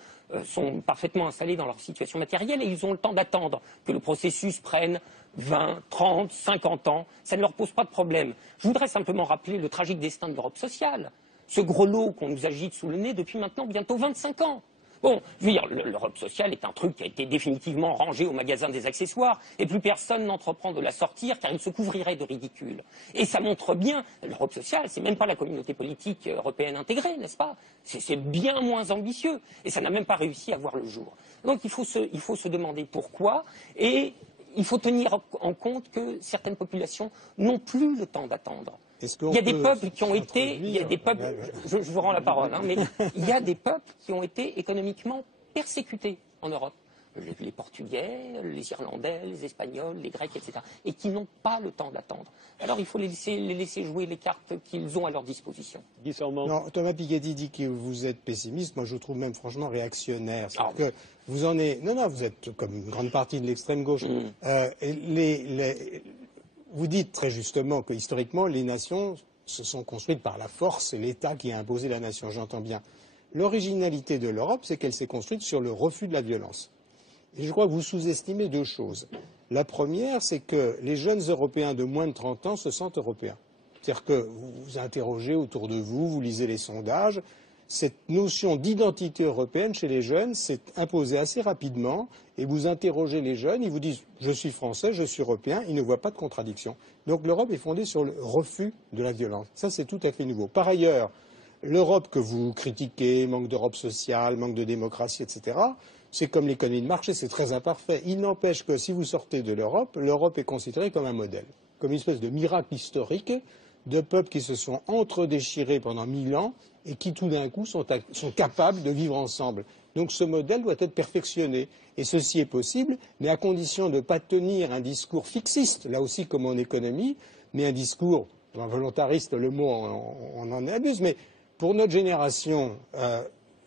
sont parfaitement installés dans leur situation matérielle et ils ont le temps d'attendre que le processus prenne 20, 30, 50 ans. Ça ne leur pose pas de problème. Je voudrais simplement rappeler le tragique destin de l'Europe sociale. Ce gros lot qu'on nous agite sous le nez depuis maintenant bientôt 25 ans. Bon, je veux dire, l'Europe sociale est un truc qui a été définitivement rangé au magasin des accessoires et plus personne n'entreprend de la sortir car il se couvrirait de ridicule. Et ça montre bien, l'Europe sociale, c'est même pas la communauté politique européenne intégrée, n'est-ce pas? C'est bien moins ambitieux et ça n'a même pas réussi à voir le jour. Donc il faut se demander pourquoi et il faut tenir en compte que certaines populations n'ont plus le temps d'attendre. Il y a des peuples qui ont été, il y a des peuples, je vous rends la parole, mais il y a des peuples qui ont été économiquement persécutés en Europe. Les Portugais, les Irlandais, les Espagnols, les Grecs, etc. Et qui n'ont pas le temps d'attendre. Alors il faut les laisser jouer les cartes qu'ils ont à leur disposition. Non, Thomas Piketty dit que vous êtes pessimiste. Moi, je vous trouve même franchement réactionnaire. Que vous en êtes. Non, vous êtes comme une grande partie de l'extrême gauche. Vous dites très justement que historiquement, les nations se sont construites par la force, c'est l'État qui a imposé la nation, j'entends bien. L'originalité de l'Europe, c'est qu'elle s'est construite sur le refus de la violence. Et je crois que vous sous-estimez deux choses. La première, c'est que les jeunes Européens de moins de 30 ans se sentent européens. C'est-à-dire que vous vous interrogez autour de vous, vous lisez les sondages. Cette notion d'identité européenne chez les jeunes s'est imposée assez rapidement et vous interrogez les jeunes, ils vous disent « je suis français, je suis européen », ils ne voient pas de contradiction. Donc l'Europe est fondée sur le refus de la violence. Ça, c'est tout à fait nouveau. Par ailleurs, l'Europe que vous critiquez, manque d'Europe sociale, manque de démocratie, etc., c'est comme l'économie de marché, c'est très imparfait. Il n'empêche que si vous sortez de l'Europe, l'Europe est considérée comme un modèle, comme une espèce de miracle historique de peuples qui se sont entre-déchirés pendant 1000 ans et qui tout d'un coup sont capables de vivre ensemble. Donc ce modèle doit être perfectionné. Et ceci est possible, mais à condition de ne pas tenir un discours fixiste, là aussi comme en économie, mais un discours, volontariste, le mot, on en abuse, mais pour notre génération,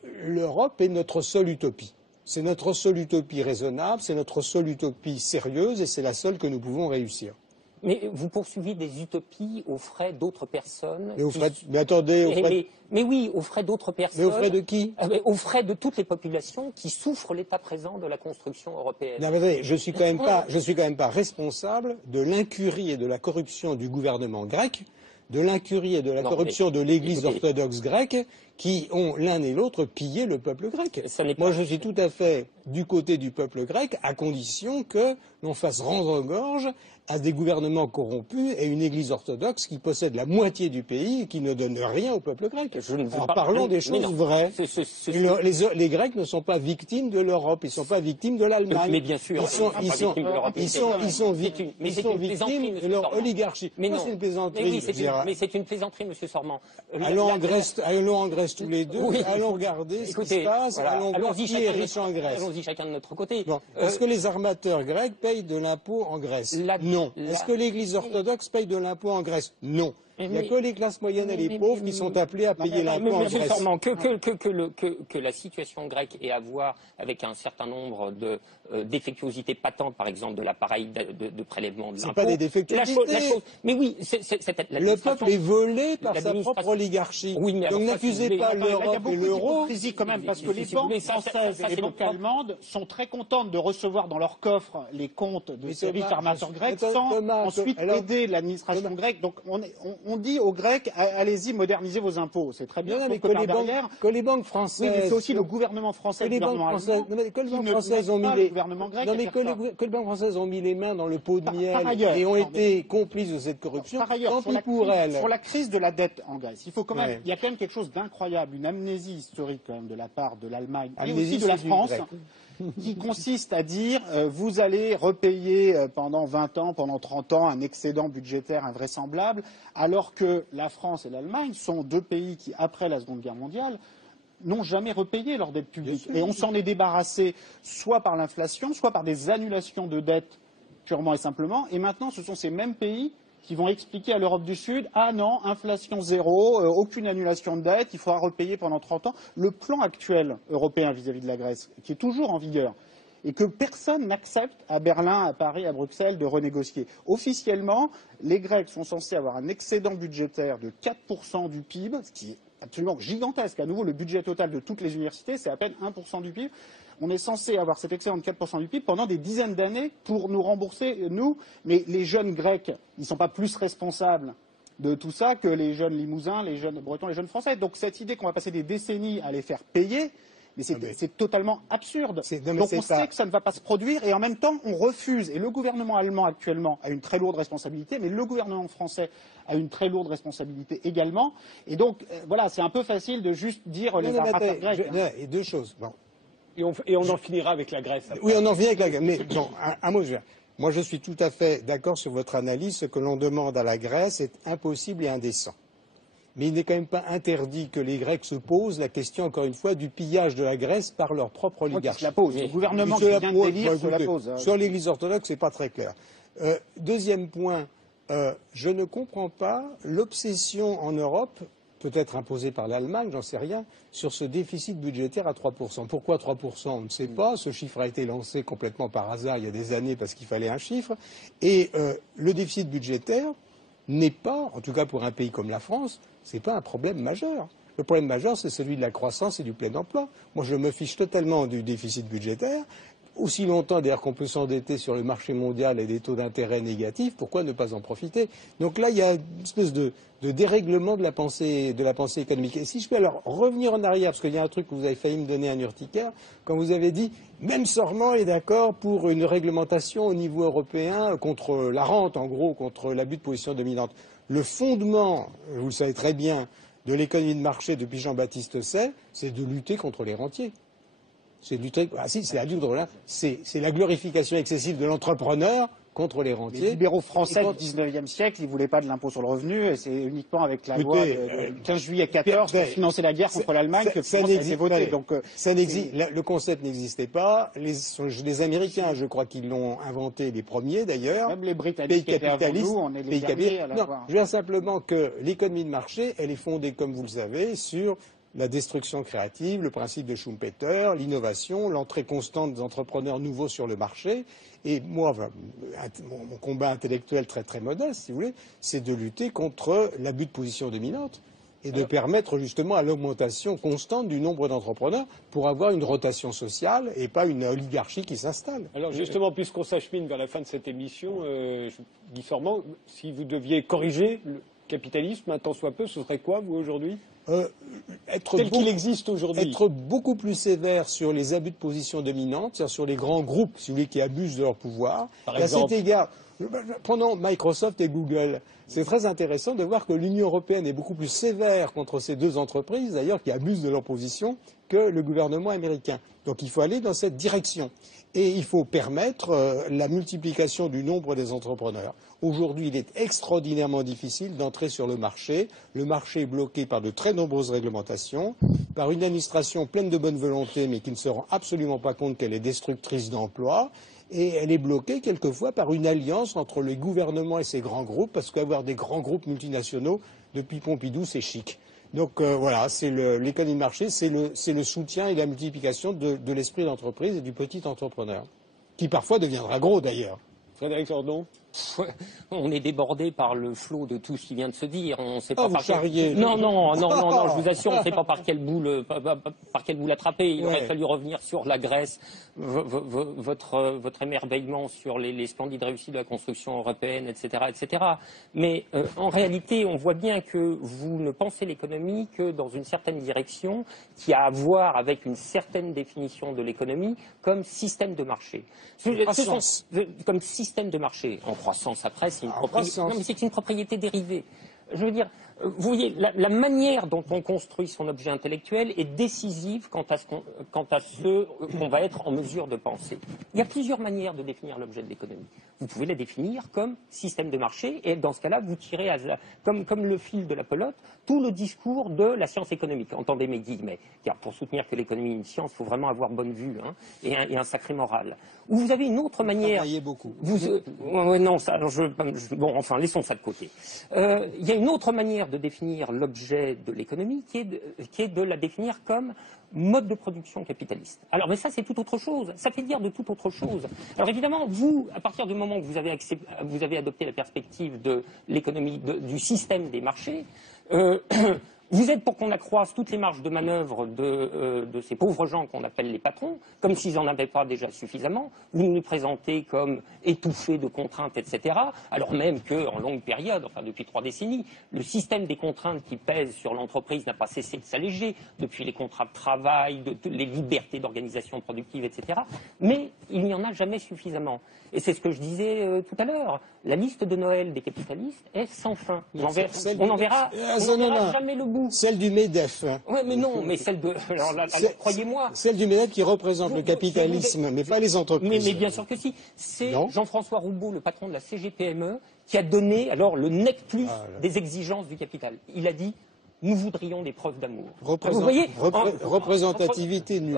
l'Europe est notre seule utopie. C'est notre seule utopie raisonnable, c'est notre seule utopie sérieuse et c'est la seule que nous pouvons réussir. Mais vous poursuivez des utopies aux frais d'autres personnes. Mais attendez, aux frais... Mais oui, aux frais d'autres personnes. Mais aux frais de qui? Aux frais de toutes les populations qui souffrent l'état présent de la construction européenne. Non, mais je suis quand même pas responsable de l'incurie et de la corruption du gouvernement grec, de l'incurie et de la corruption de l'Église orthodoxe grecque, qui ont l'un et l'autre pillé le peuple grec. Moi, je suis tout à fait du côté du peuple grec, à condition que l'on fasse rendre gorge à des gouvernements corrompus et une Église orthodoxe qui possède la moitié du pays et qui ne donne rien au peuple grec. Alors parlons des choses vraies. Les Grecs ne sont pas victimes de l'Europe, ils ne sont pas victimes de l'Allemagne. Mais bien sûr, ils sont victimes de leur oligarchie. Mais c'est une plaisanterie. Mais c'est une plaisanterie, Monsieur Sormand. Allons en Grèce tous les deux, allons regarder ce qui se passe, allons voir qui est riche en Grèce. Allons-y chacun de notre côté. Est-ce que les armateurs grecs payent de l'impôt en Grèce? Non. Est-ce que l'Église orthodoxe paye de l'impôt en Grèce? Non. Il n'y a que les classes moyennes et les pauvres qui sont appelés à payer l'impôt en Grèce. Que la situation grecque ait à voir avec un certain nombre défectuosités patentes, par exemple de l'appareil de prélèvement de l'impôt. Ce n'est pas des défectuosités. Mais oui, le peuple est volé par sa propre oligarchie. Oui, donc n'accusez pas l'Europe et l'euro. Il y a beaucoup quand même, parce que les banques françaises et les banques allemandes sont très contentes de recevoir dans leur coffre les comptes de ces riches armateurs grecs sans ensuite aider l'administration grecque. Donc on dit aux Grecs, allez-y, modernisez vos impôts. C'est très bien. Non, mais que les banques françaises. Oui, mais c'est aussi le gouvernement français, que les banques françaises ont mis les mains dans le pot de miel et ont été complices de cette corruption. Par ailleurs, sur la crise de la dette en Grèce, il faut quand même, il y a quand même quelque chose d'incroyable, une amnésie historique quand même de la part de l'Allemagne et aussi de la France, qui consiste à dire vous allez repayer pendant 20 ans, pendant 30 ans un excédent budgétaire invraisemblable, alors que la France et l'Allemagne sont deux pays qui, après la Seconde Guerre mondiale, n'ont jamais repayé leur dette publique. Et on s'en est débarrassé soit par l'inflation, soit par des annulations de dettes purement et simplement. Et maintenant, ce sont ces mêmes pays qui vont expliquer à l'Europe du Sud, ah non, inflation zéro, aucune annulation de dette, il faudra repayer pendant 30 ans. Le plan actuel européen vis-à-vis de la Grèce, qui est toujours en vigueur, et que personne n'accepte à Berlin, à Paris, à Bruxelles de renégocier. Officiellement, les Grecs sont censés avoir un excédent budgétaire de 4% du PIB, ce qui est absolument gigantesque. À nouveau, le budget total de toutes les universités, c'est à peine 1% du PIB. On est censé avoir cet excédent de 4% du PIB pendant des dizaines d'années pour nous rembourser, nous. Mais les jeunes Grecs, ils ne sont pas plus responsables de tout ça que les jeunes Limousins, les jeunes Bretons, les jeunes Français. Donc cette idée qu'on va passer des décennies à les faire payer, mais c'est totalement absurde. Donc on sait que ça ne va pas se produire et en même temps on refuse. Et le gouvernement allemand actuellement a une très lourde responsabilité, mais le gouvernement français a une très lourde responsabilité également. Et donc voilà, c'est un peu facile de juste dire les armateurs grecs. Et deux choses. Bon. Et on en finira avec la Grèce. Après. Oui, on en finira avec la Grèce. Mais bon, un mot. Moi, je suis tout à fait d'accord sur votre analyse. Ce que l'on demande à la Grèce est impossible et indécent. Mais il n'est quand même pas interdit que les Grecs se posent la question, encore une fois, du pillage de la Grèce par leur propre oligarchie. La pose. Le gouvernement qui vient de l'élire se la pose. Sur l'Église orthodoxe, c'est pas très clair. Deuxième point, je ne comprends pas l'obsession en Europe, peut-être imposée par l'Allemagne, j'en sais rien, sur ce déficit budgétaire à 3%. Pourquoi 3% ? On ne sait pas. Ce chiffre a été lancé complètement par hasard il y a des années parce qu'il fallait un chiffre. Et le déficit budgétaire n'est pas, en tout cas pour un pays comme la France, ce n'est pas un problème majeur. Le problème majeur, c'est celui de la croissance et du plein emploi. Moi, je me fiche totalement du déficit budgétaire. Aussi longtemps, d'ailleurs, qu'on peut s'endetter sur le marché mondial et des taux d'intérêt négatifs, pourquoi ne pas en profiter? Donc là, il y a une espèce de dérèglement de la pensée économique. Et si je peux alors revenir en arrière, parce qu'il y a un truc que vous avez failli me donner un urticaire, quand vous avez dit, même Sorman est d'accord pour une réglementation au niveau européen contre la rente, en gros, contre l'abus de position dominante. Le fondement, vous le savez très bien, de l'économie de marché depuis Jean-Baptiste Say, c'est de lutter contre les rentiers. C'est la glorification excessive de l'entrepreneur contre les rentiers. Les libéraux français du XIXe siècle, ils ne voulaient pas de l'impôt sur le revenu, et c'est uniquement avec la loi du 15 juillet 14 pour financer la guerre contre l'Allemagne que ça a été voté. Donc, le concept n'existait pas. Les Américains, je crois qu'ils l'ont inventé les premiers d'ailleurs. Même les Britanniques pays capitalistes. On est les derniers à l'avoir. Non, je veux dire simplement que l'économie de marché, elle est fondée, comme vous le savez, sur la destruction créative, le principe de Schumpeter, l'innovation, l'entrée constante des entrepreneurs nouveaux sur le marché. Et moi, mon combat intellectuel très très modeste, si vous voulez, c'est de lutter contre l'abus de position dominante et de permettre justement à l'augmentation constante du nombre d'entrepreneurs pour avoir une rotation sociale et pas une oligarchie qui s'installe. Alors justement, puisqu'on s'achemine vers la fin de cette émission, Guy Sorman, si vous deviez corriger le capitalisme, un tant soit peu, ce serait quoi, vous, aujourd'hui ? Tel qu'il existe aujourd'hui. Être beaucoup plus sévère sur les abus de position dominante, c'est-à-dire sur les grands groupes, si vous voulez, qui abusent de leur pouvoir. Par exemple. À cet égard, prenons Microsoft et Google. C'est très intéressant de voir que l'Union européenne est beaucoup plus sévère contre ces deux entreprises, d'ailleurs, qui abusent de leur position, que le gouvernement américain. Donc il faut aller dans cette direction. Et il faut permettre la multiplication du nombre des entrepreneurs. Aujourd'hui, il est extraordinairement difficile d'entrer sur le marché. Le marché est bloqué par de très nombreuses réglementations, par une administration pleine de bonne volonté, mais qui ne se rend absolument pas compte qu'elle est destructrice d'emplois. Et elle est bloquée quelquefois par une alliance entre les gouvernements et ces grands groupes, parce qu'avoir des grands groupes multinationaux, depuis Pompidou, c'est chic. Donc voilà, c'est l'économie de marché, c'est le soutien et la multiplication de l'esprit d'entreprise et du petit entrepreneur, qui parfois deviendra gros d'ailleurs. Frédéric Sordon. On est débordé par le flot de tout ce qui vient de se dire. On sait pas vous charriez. Non, je vous assure, on ne sait pas par quelle boule attraper. Il aurait fallu revenir sur la Grèce, votre émerveillement sur les splendides réussites de la construction européenne, etc., etc. Mais en réalité, on voit bien que vous ne pensez l'économie que dans une certaine direction qui a à voir avec une certaine définition de l'économie comme système de marché. Comme système de marché. En croissance après, c'est une propriété dérivée. Je veux dire, vous voyez, la manière dont on construit son objet intellectuel est décisive quant à ce qu'on va être en mesure de penser. Il y a plusieurs manières de définir l'objet de l'économie. Vous pouvez la définir comme système de marché, et dans ce cas-là, vous tirez comme le fil de la pelote tout le discours de la science économique. Entendez mes guillemets, car pour soutenir que l'économie est une science, il faut vraiment avoir bonne vue et un sacré moral. Ou vous avez une autre manière. Travaillez beaucoup. Enfin, laissons ça de côté. Il y a une autre manière de définir l'objet de l'économie qui est de la définir comme mode de production capitaliste. Alors, mais ça, c'est tout autre chose. Ça fait dire de tout autre chose. Alors, évidemment, vous, à partir du moment où vous avez adopté la perspective de l'économie, du système des marchés, vous êtes pour qu'on accroisse toutes les marges de manœuvre de ces pauvres gens qu'on appelle les patrons, comme s'ils n'en avaient pas déjà suffisamment. Vous nous présentez comme étouffés de contraintes, etc., alors même qu'en longue période, enfin depuis 3 décennies, le système des contraintes qui pèsent sur l'entreprise n'a pas cessé de s'alléger, depuis les contrats de travail, les libertés d'organisation productive, etc. Mais il n'y en a jamais suffisamment. Et c'est ce que je disais tout à l'heure. La liste de Noël des capitalistes est sans fin. On n'en verra jamais le bout. Celle du MEDEF. Oui, mais non, mais celle de... Alors, croyez-moi. Celle du MEDEF qui représente le capitalisme, mais pas les entreprises. Mais bien sûr que si. C'est Jean-François Roubaud, le patron de la CGPME, qui a donné alors le nec plus des exigences du capital. Il a dit: nous voudrions des preuves d'amour. Vous voyez, représentativité nulle.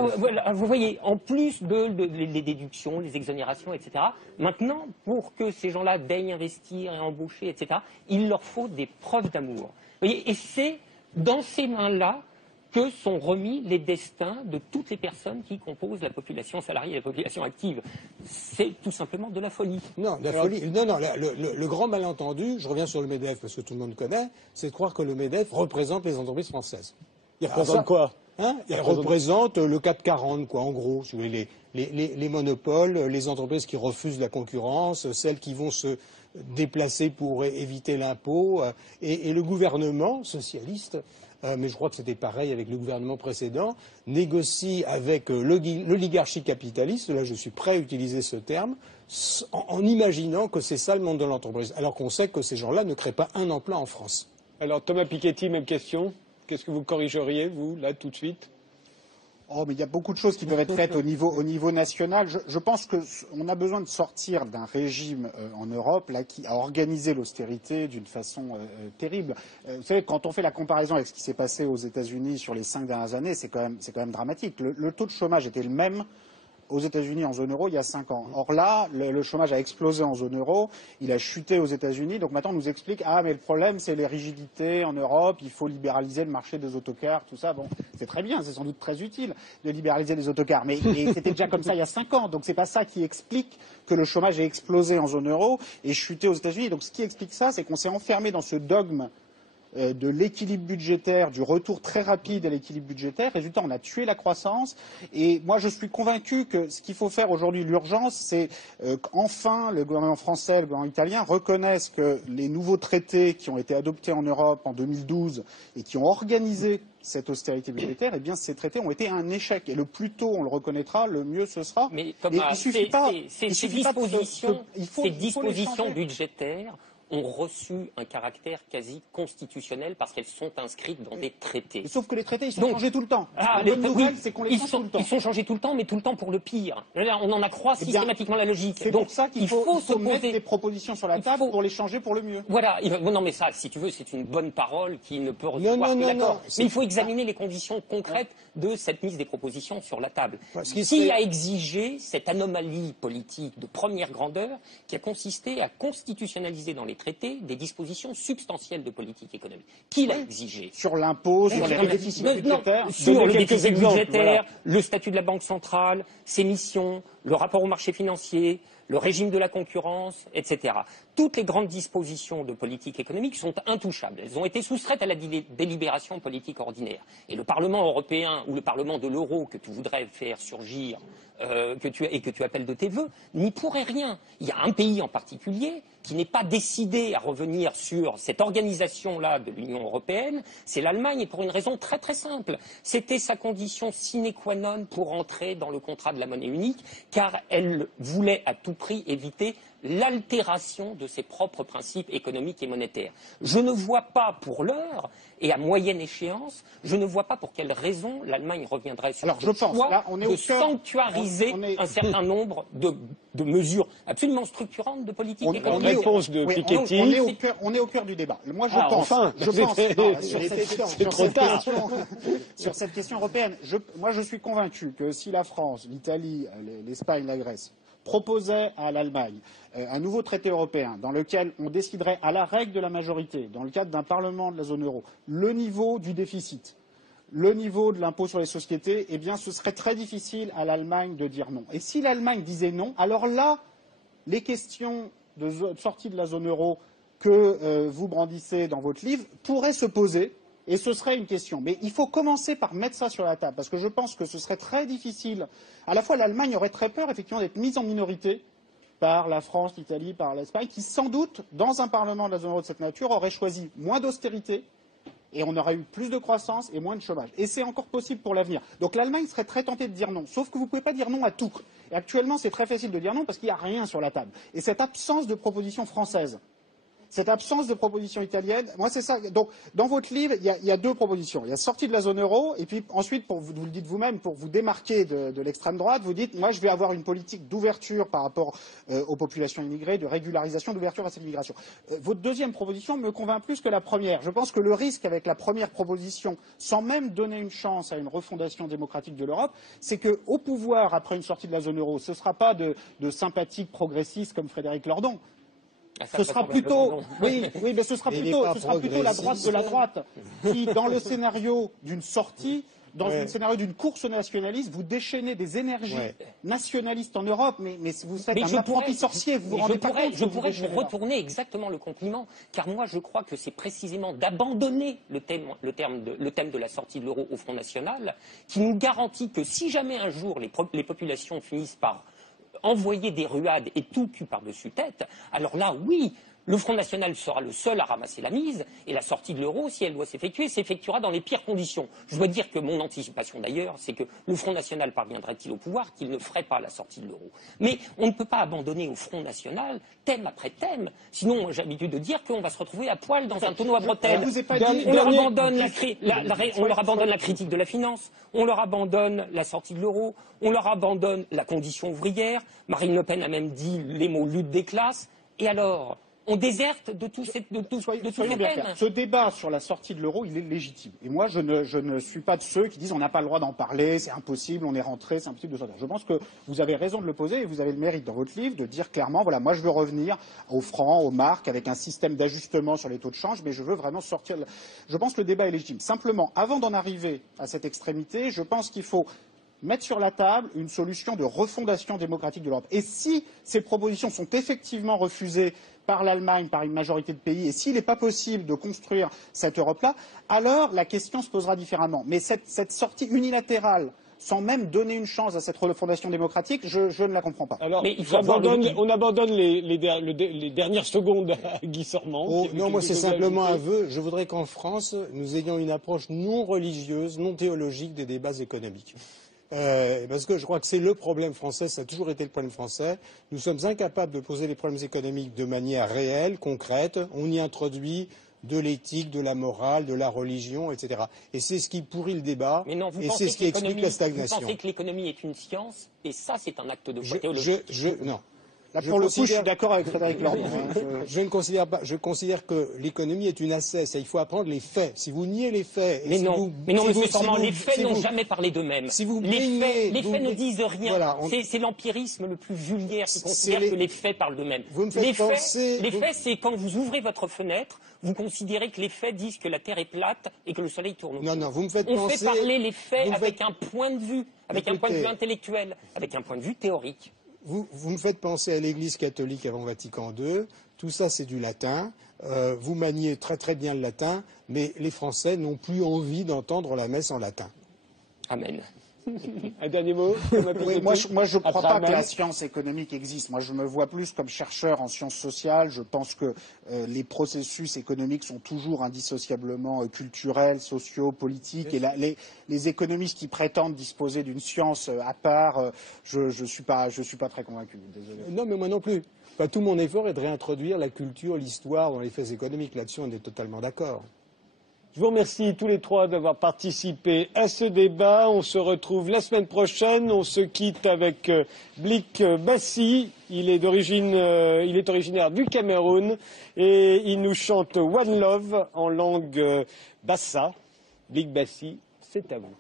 Vous voyez, en plus les déductions, les exonérations, etc., maintenant, pour que ces gens-là daignent investir et embaucher, etc., il leur faut des preuves d'amour. Et c'est dans ces mains-là que sont remis les destins de toutes les personnes qui composent la population salariée et la population active. C'est tout simplement de la folie. Non, le grand malentendu, je reviens sur le MEDEF parce que tout le monde connaît, c'est de croire que le MEDEF représente les entreprises françaises. Il représente quoi? Il représente le CAC 40, quoi, en gros, les monopoles, les entreprises qui refusent la concurrence, celles qui vont se déplacer pour éviter l'impôt, et le gouvernement socialiste, mais je crois que c'était pareil avec le gouvernement précédent, négocie avec l'oligarchie capitaliste, là je suis prêt à utiliser ce terme, en imaginant que c'est ça le monde de l'entreprise, alors qu'on sait que ces gens-là ne créent pas un emploi en France. Alors Thomas Piketty, même question. Qu'est-ce que vous corrigeriez, vous, là, tout de suite? Oh, mais il y a beaucoup de choses qui peuvent être faites au niveau national. Je pense qu'on a besoin de sortir d'un régime en Europe là, qui a organisé l'austérité d'une façon terrible. Vous savez, quand on fait la comparaison avec ce qui s'est passé aux États-Unis sur les 5 dernières années, c'est quand même dramatique. Le taux de chômage était le même aux États-Unis en zone euro il y a 5 ans. Or là, le chômage a explosé en zone euro, il a chuté aux États-Unis. Donc maintenant, on nous explique mais le problème, c'est les rigidités en Europe, il faut libéraliser le marché des autocars, tout ça. Bon, c'est très bien, c'est sans doute très utile de libéraliser les autocars, mais c'était déjà comme ça il y a 5 ans. Donc c'est pas ça qui explique que le chômage ait explosé en zone euro et chuté aux États-Unis. Donc ce qui explique ça, c'est qu'on s'est enfermé dans ce dogme de l'équilibre budgétaire, du retour très rapide à l'équilibre budgétaire. Résultat, on a tué la croissance. Et moi, je suis convaincu que ce qu'il faut faire aujourd'hui, l'urgence, c'est qu'enfin le gouvernement français, le gouvernement italien reconnaissent que les nouveaux traités qui ont été adoptés en Europe en 2012 et qui ont organisé cette austérité budgétaire, eh bien, ces traités ont été un échec. Et le plus tôt on le reconnaîtra, le mieux ce sera. Mais ces dispositions budgétaires ont reçu un caractère quasi constitutionnel parce qu'elles sont inscrites dans des traités. Sauf que les traités, ils sont changés tout le temps. La bonne nouvelle, c'est qu'on les change tout le temps. Ils sont changés tout le temps, mais tout le temps pour le pire. On en accroît systématiquement la logique. C'est pour ça qu'il faut mettre des propositions sur la table pour les changer pour le mieux. Voilà. Non, mais ça, si tu veux, c'est une bonne parole qui ne peut recevoir que l'accord. Mais il faut examiner les conditions concrètes de cette mise des propositions sur la table. Qui a exigé cette anomalie politique de première grandeur qui a consisté à constitutionnaliser dans les traités des dispositions substantielles de politique économique. Qui l'a exigé? Sur l'impôt, sur les déficits budgétaires. Sur le déficit budgétaire, le statut de la Banque centrale, ses missions, le rapport au marché financier, le régime de la concurrence, etc. Toutes les grandes dispositions de politique économique sont intouchables. Elles ont été soustraites à la délibération politique ordinaire. Et le Parlement européen ou le Parlement de l'euro que tu voudrais faire surgir que tu appelles de tes vœux n'y pourrait rien. Il y a un pays en particulier qui n'est pas décidé à revenir sur cette organisation-là de l'Union européenne, c'est l'Allemagne, et pour une raison très très simple. C'était sa condition sine qua non pour entrer dans le contrat de la monnaie unique, car elle voulait à tout prix éviter l'altération de ses propres principes économiques et monétaires. Je ne vois pas pour l'heure, et à moyenne échéance, je ne vois pas pour quelle raison l'Allemagne reviendrait sur ce choix de sanctuariser un certain nombre de mesures absolument structurancette de politique économique. Réponse de Piketty. On est au cœur du débat. Moi, sur cette question européenne, je suis convaincu que si la France, l'Italie, l'Espagne, la Grèce proposaient à l'Allemagne un nouveau traité européen dans lequel on déciderait à la règle de la majorité, dans le cadre d'un Parlement de la zone euro, le niveau du déficit, le niveau de l'impôt sur les sociétés, eh bien ce serait très difficile à l'Allemagne de dire non. Et si l'Allemagne disait non, alors là, les questions de sortie de la zone euro que vous brandissez dans votre livre pourraient se poser. Et ce serait une question. Mais il faut commencer par mettre ça sur la table, parce que je pense que ce serait très difficile. À la fois, l'Allemagne aurait très peur, effectivement, d'être mise en minorité par la France, l'Italie, par l'Espagne, qui, sans doute, dans un Parlement de la zone euro de cette nature, aurait choisi moins d'austérité, et on aurait eu plus de croissance et moins de chômage. Et c'est encore possible pour l'avenir. Donc l'Allemagne serait très tentée de dire non. Sauf que vous ne pouvez pas dire non à tout. Et actuellement, c'est très facile de dire non, parce qu'il n'y a rien sur la table. Et cette absence de proposition française, cette absence de proposition italienne, moi c'est ça. Donc dans votre livre, il y a deux propositions. Il y a sortie de la zone euro, et puis ensuite, vous le dites vous-même, pour vous démarquer de l'extrême droite, vous dites moi je vais avoir une politique d'ouverture par rapport aux populations immigrées, de régularisation, d'ouverture à cette immigration. Votre deuxième proposition me convainc plus que la première. Je pense que le risque avec la première proposition, sans même donner une chance à une refondation démocratique de l'Europe, c'est qu'au pouvoir, après une sortie de la zone euro, ce ne sera pas de sympathiques progressistes comme Frédéric Lordon. Ce sera plutôt, mais ce sera plutôt la droite de la droite qui, dans le scénario d'une sortie, dans le scénario d'une course nationaliste, vous déchaînez des énergies nationalistes en Europe, mais vous faites un apprenti sorcier, vous vous rendez pas compte. Je pourrais vous retourner exactement le compliment, car moi je crois que c'est précisément d'abandonner le thème de la sortie de l'euro au Front National qui nous garantit que si jamais un jour les populations finissent par envoyer des ruades et tout cul par-dessus tête, alors là, oui, le Front National sera le seul à ramasser la mise, et la sortie de l'euro, si elle doit s'effectuer, s'effectuera dans les pires conditions. Je dois dire que mon anticipation d'ailleurs, c'est que le Front National parviendrait-il au pouvoir, qu'il ne ferait pas la sortie de l'euro. Mais on ne peut pas abandonner au Front National, thème après thème, sinon j'ai l'habitude de dire qu'on va se retrouver à poil dans un tonneau à bretelles. On leur abandonne la critique de la finance, on leur abandonne la sortie de l'euro, on leur abandonne la condition ouvrière, Marine Le Pen a même dit les mots lutte des classes, et alors on déserte de tous ces peines. Ce débat sur la sortie de l'euro, il est légitime. Et moi, je ne suis pas de ceux qui disent on n'a pas le droit d'en parler, c'est impossible, on est rentré, c'est impossible de sortir. Je pense que vous avez raison de le poser et vous avez le mérite dans votre livre de dire clairement, voilà, moi je veux revenir au franc, aux marques, avec un système d'ajustement sur les taux de change, mais je veux vraiment sortir. Je pense que le débat est légitime. Simplement, avant d'en arriver à cette extrémité, je pense qu'il faut mettre sur la table une solution de refondation démocratique de l'Europe. Et si ces propositions sont effectivement refusées par l'Allemagne, par une majorité de pays, et s'il n'est pas possible de construire cette Europe-là, alors la question se posera différemment. Mais cette sortie unilatérale, sans même donner une chance à cette refondation démocratique, je ne la comprends pas. Alors, on abandonne les dernières secondes à Guy Sormand. Non, moi c'est simplement un vœu. Je voudrais qu'en France, nous ayons une approche non religieuse, non théologique des débats économiques. Parce que je crois que c'est le problème français, ça a toujours été le problème français. Nous sommes incapables de poser les problèmes économiques de manière réelle, concrète. On y introduit de l'éthique, de la morale, de la religion, etc. Et c'est ce qui pourrit le débat, et c'est ce qui explique la stagnation. Vous pensez que l'économie est une science, et ça c'est un acte de foi théologique. Non. Là, pour le coup, je suis d'accord avec Frédéric Lordon. Je ne considère pas. Je considère que l'économie est une assesse et il faut apprendre les faits. Si vous niez les faits, mais non, Monsieur Sormand, les faits n'ont jamais parlé d'eux-mêmes. Si vous les faits ne disent rien. Voilà, c'est l'empirisme le plus vulgaire qui considère que les faits parlent d'eux-mêmes. Les faits, c'est quand vous ouvrez votre fenêtre, vous considérez que les faits disent que la Terre est plate et que le Soleil tourne. Non, vous me faites penser. On fait parler les faits avec un point de vue, avec un point de vue intellectuel, avec un point de vue théorique. Vous me faites penser à l'Église catholique avant Vatican II. Tout ça, c'est du latin. Vous maniez très très bien le latin, mais les Français n'ont plus envie d'entendre la messe en latin. Amen. Un dernier mot. Oui, moi, je ne crois pas que la science économique existe. Moi, je me vois plus comme chercheur en sciences sociales. Je pense que les processus économiques sont toujours indissociablement culturels, sociaux, politiques. Et les économistes qui prétendent disposer d'une science à part, je suis pas très convaincu. Désolé. Non, mais moi non plus. Enfin, tout mon effort est de réintroduire la culture, l'histoire dans les faits économiques. Là-dessus, on est totalement d'accord. Je vous remercie tous les trois d'avoir participé à ce débat. On se retrouve la semaine prochaine. On se quitte avec Blik Bassi. Il est originaire du Cameroun et il nous chante One Love en langue bassa. Blik Bassi, c'est à vous.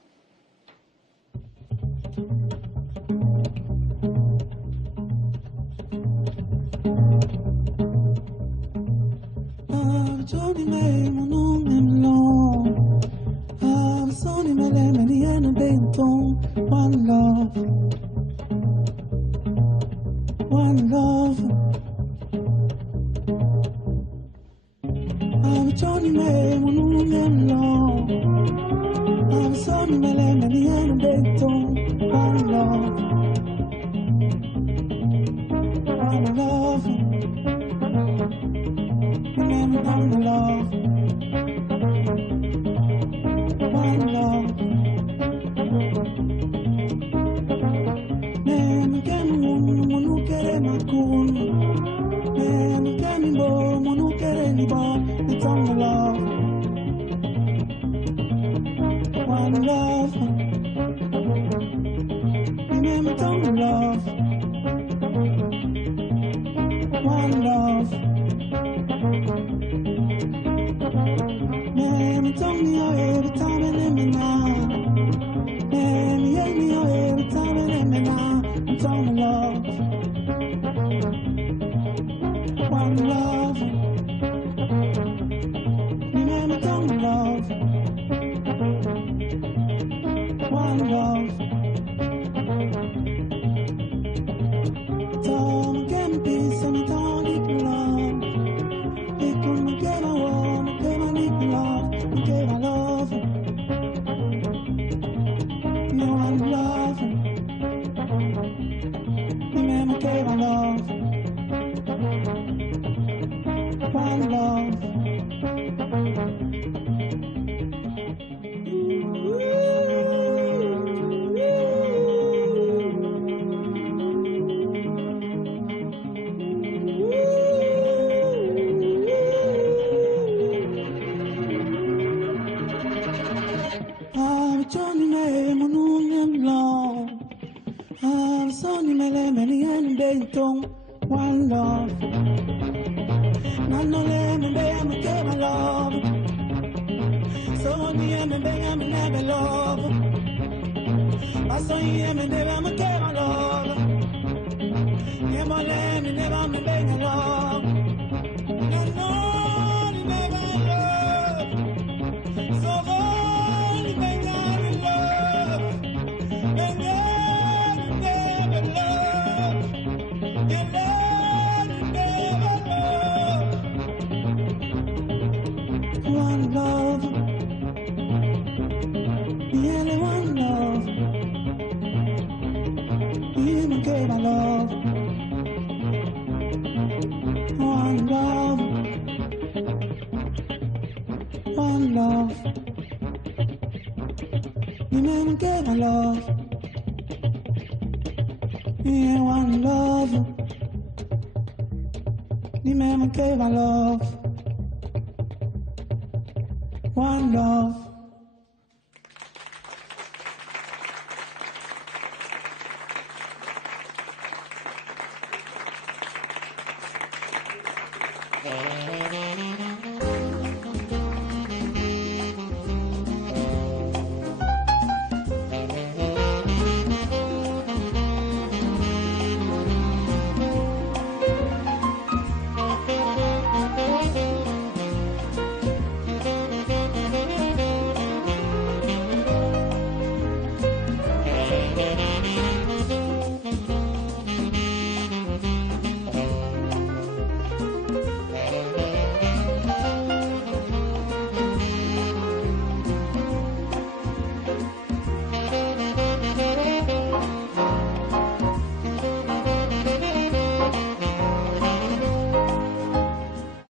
One love, one love. I'm Johnny May, one long. I'm Sonny Malay, many and Benton. One love, one love. Remember, one love, one love. It's on the love, one love. Remember, it's on the love, one love. Man, it's on me every time and let me know. Man, you hate me every time and let me know. It's on the love, one love. Love, one love. Tom can be some tonic love. It couldn't get a warm, get a nick love, get a love. You one love. Remember, get a love. One love. One love, no lemon, baby, get my love. So me and me, baby, I'm never love. I saw you and me, baby, I'm get my love. Yeah, my lemon, never me, baby, love. No, never love. So only, baby, I'm love. Never love. One love, yeah, one love. You don't get my love. One love, one love. You never get my love. Yeah, one love. You never get my love. One love.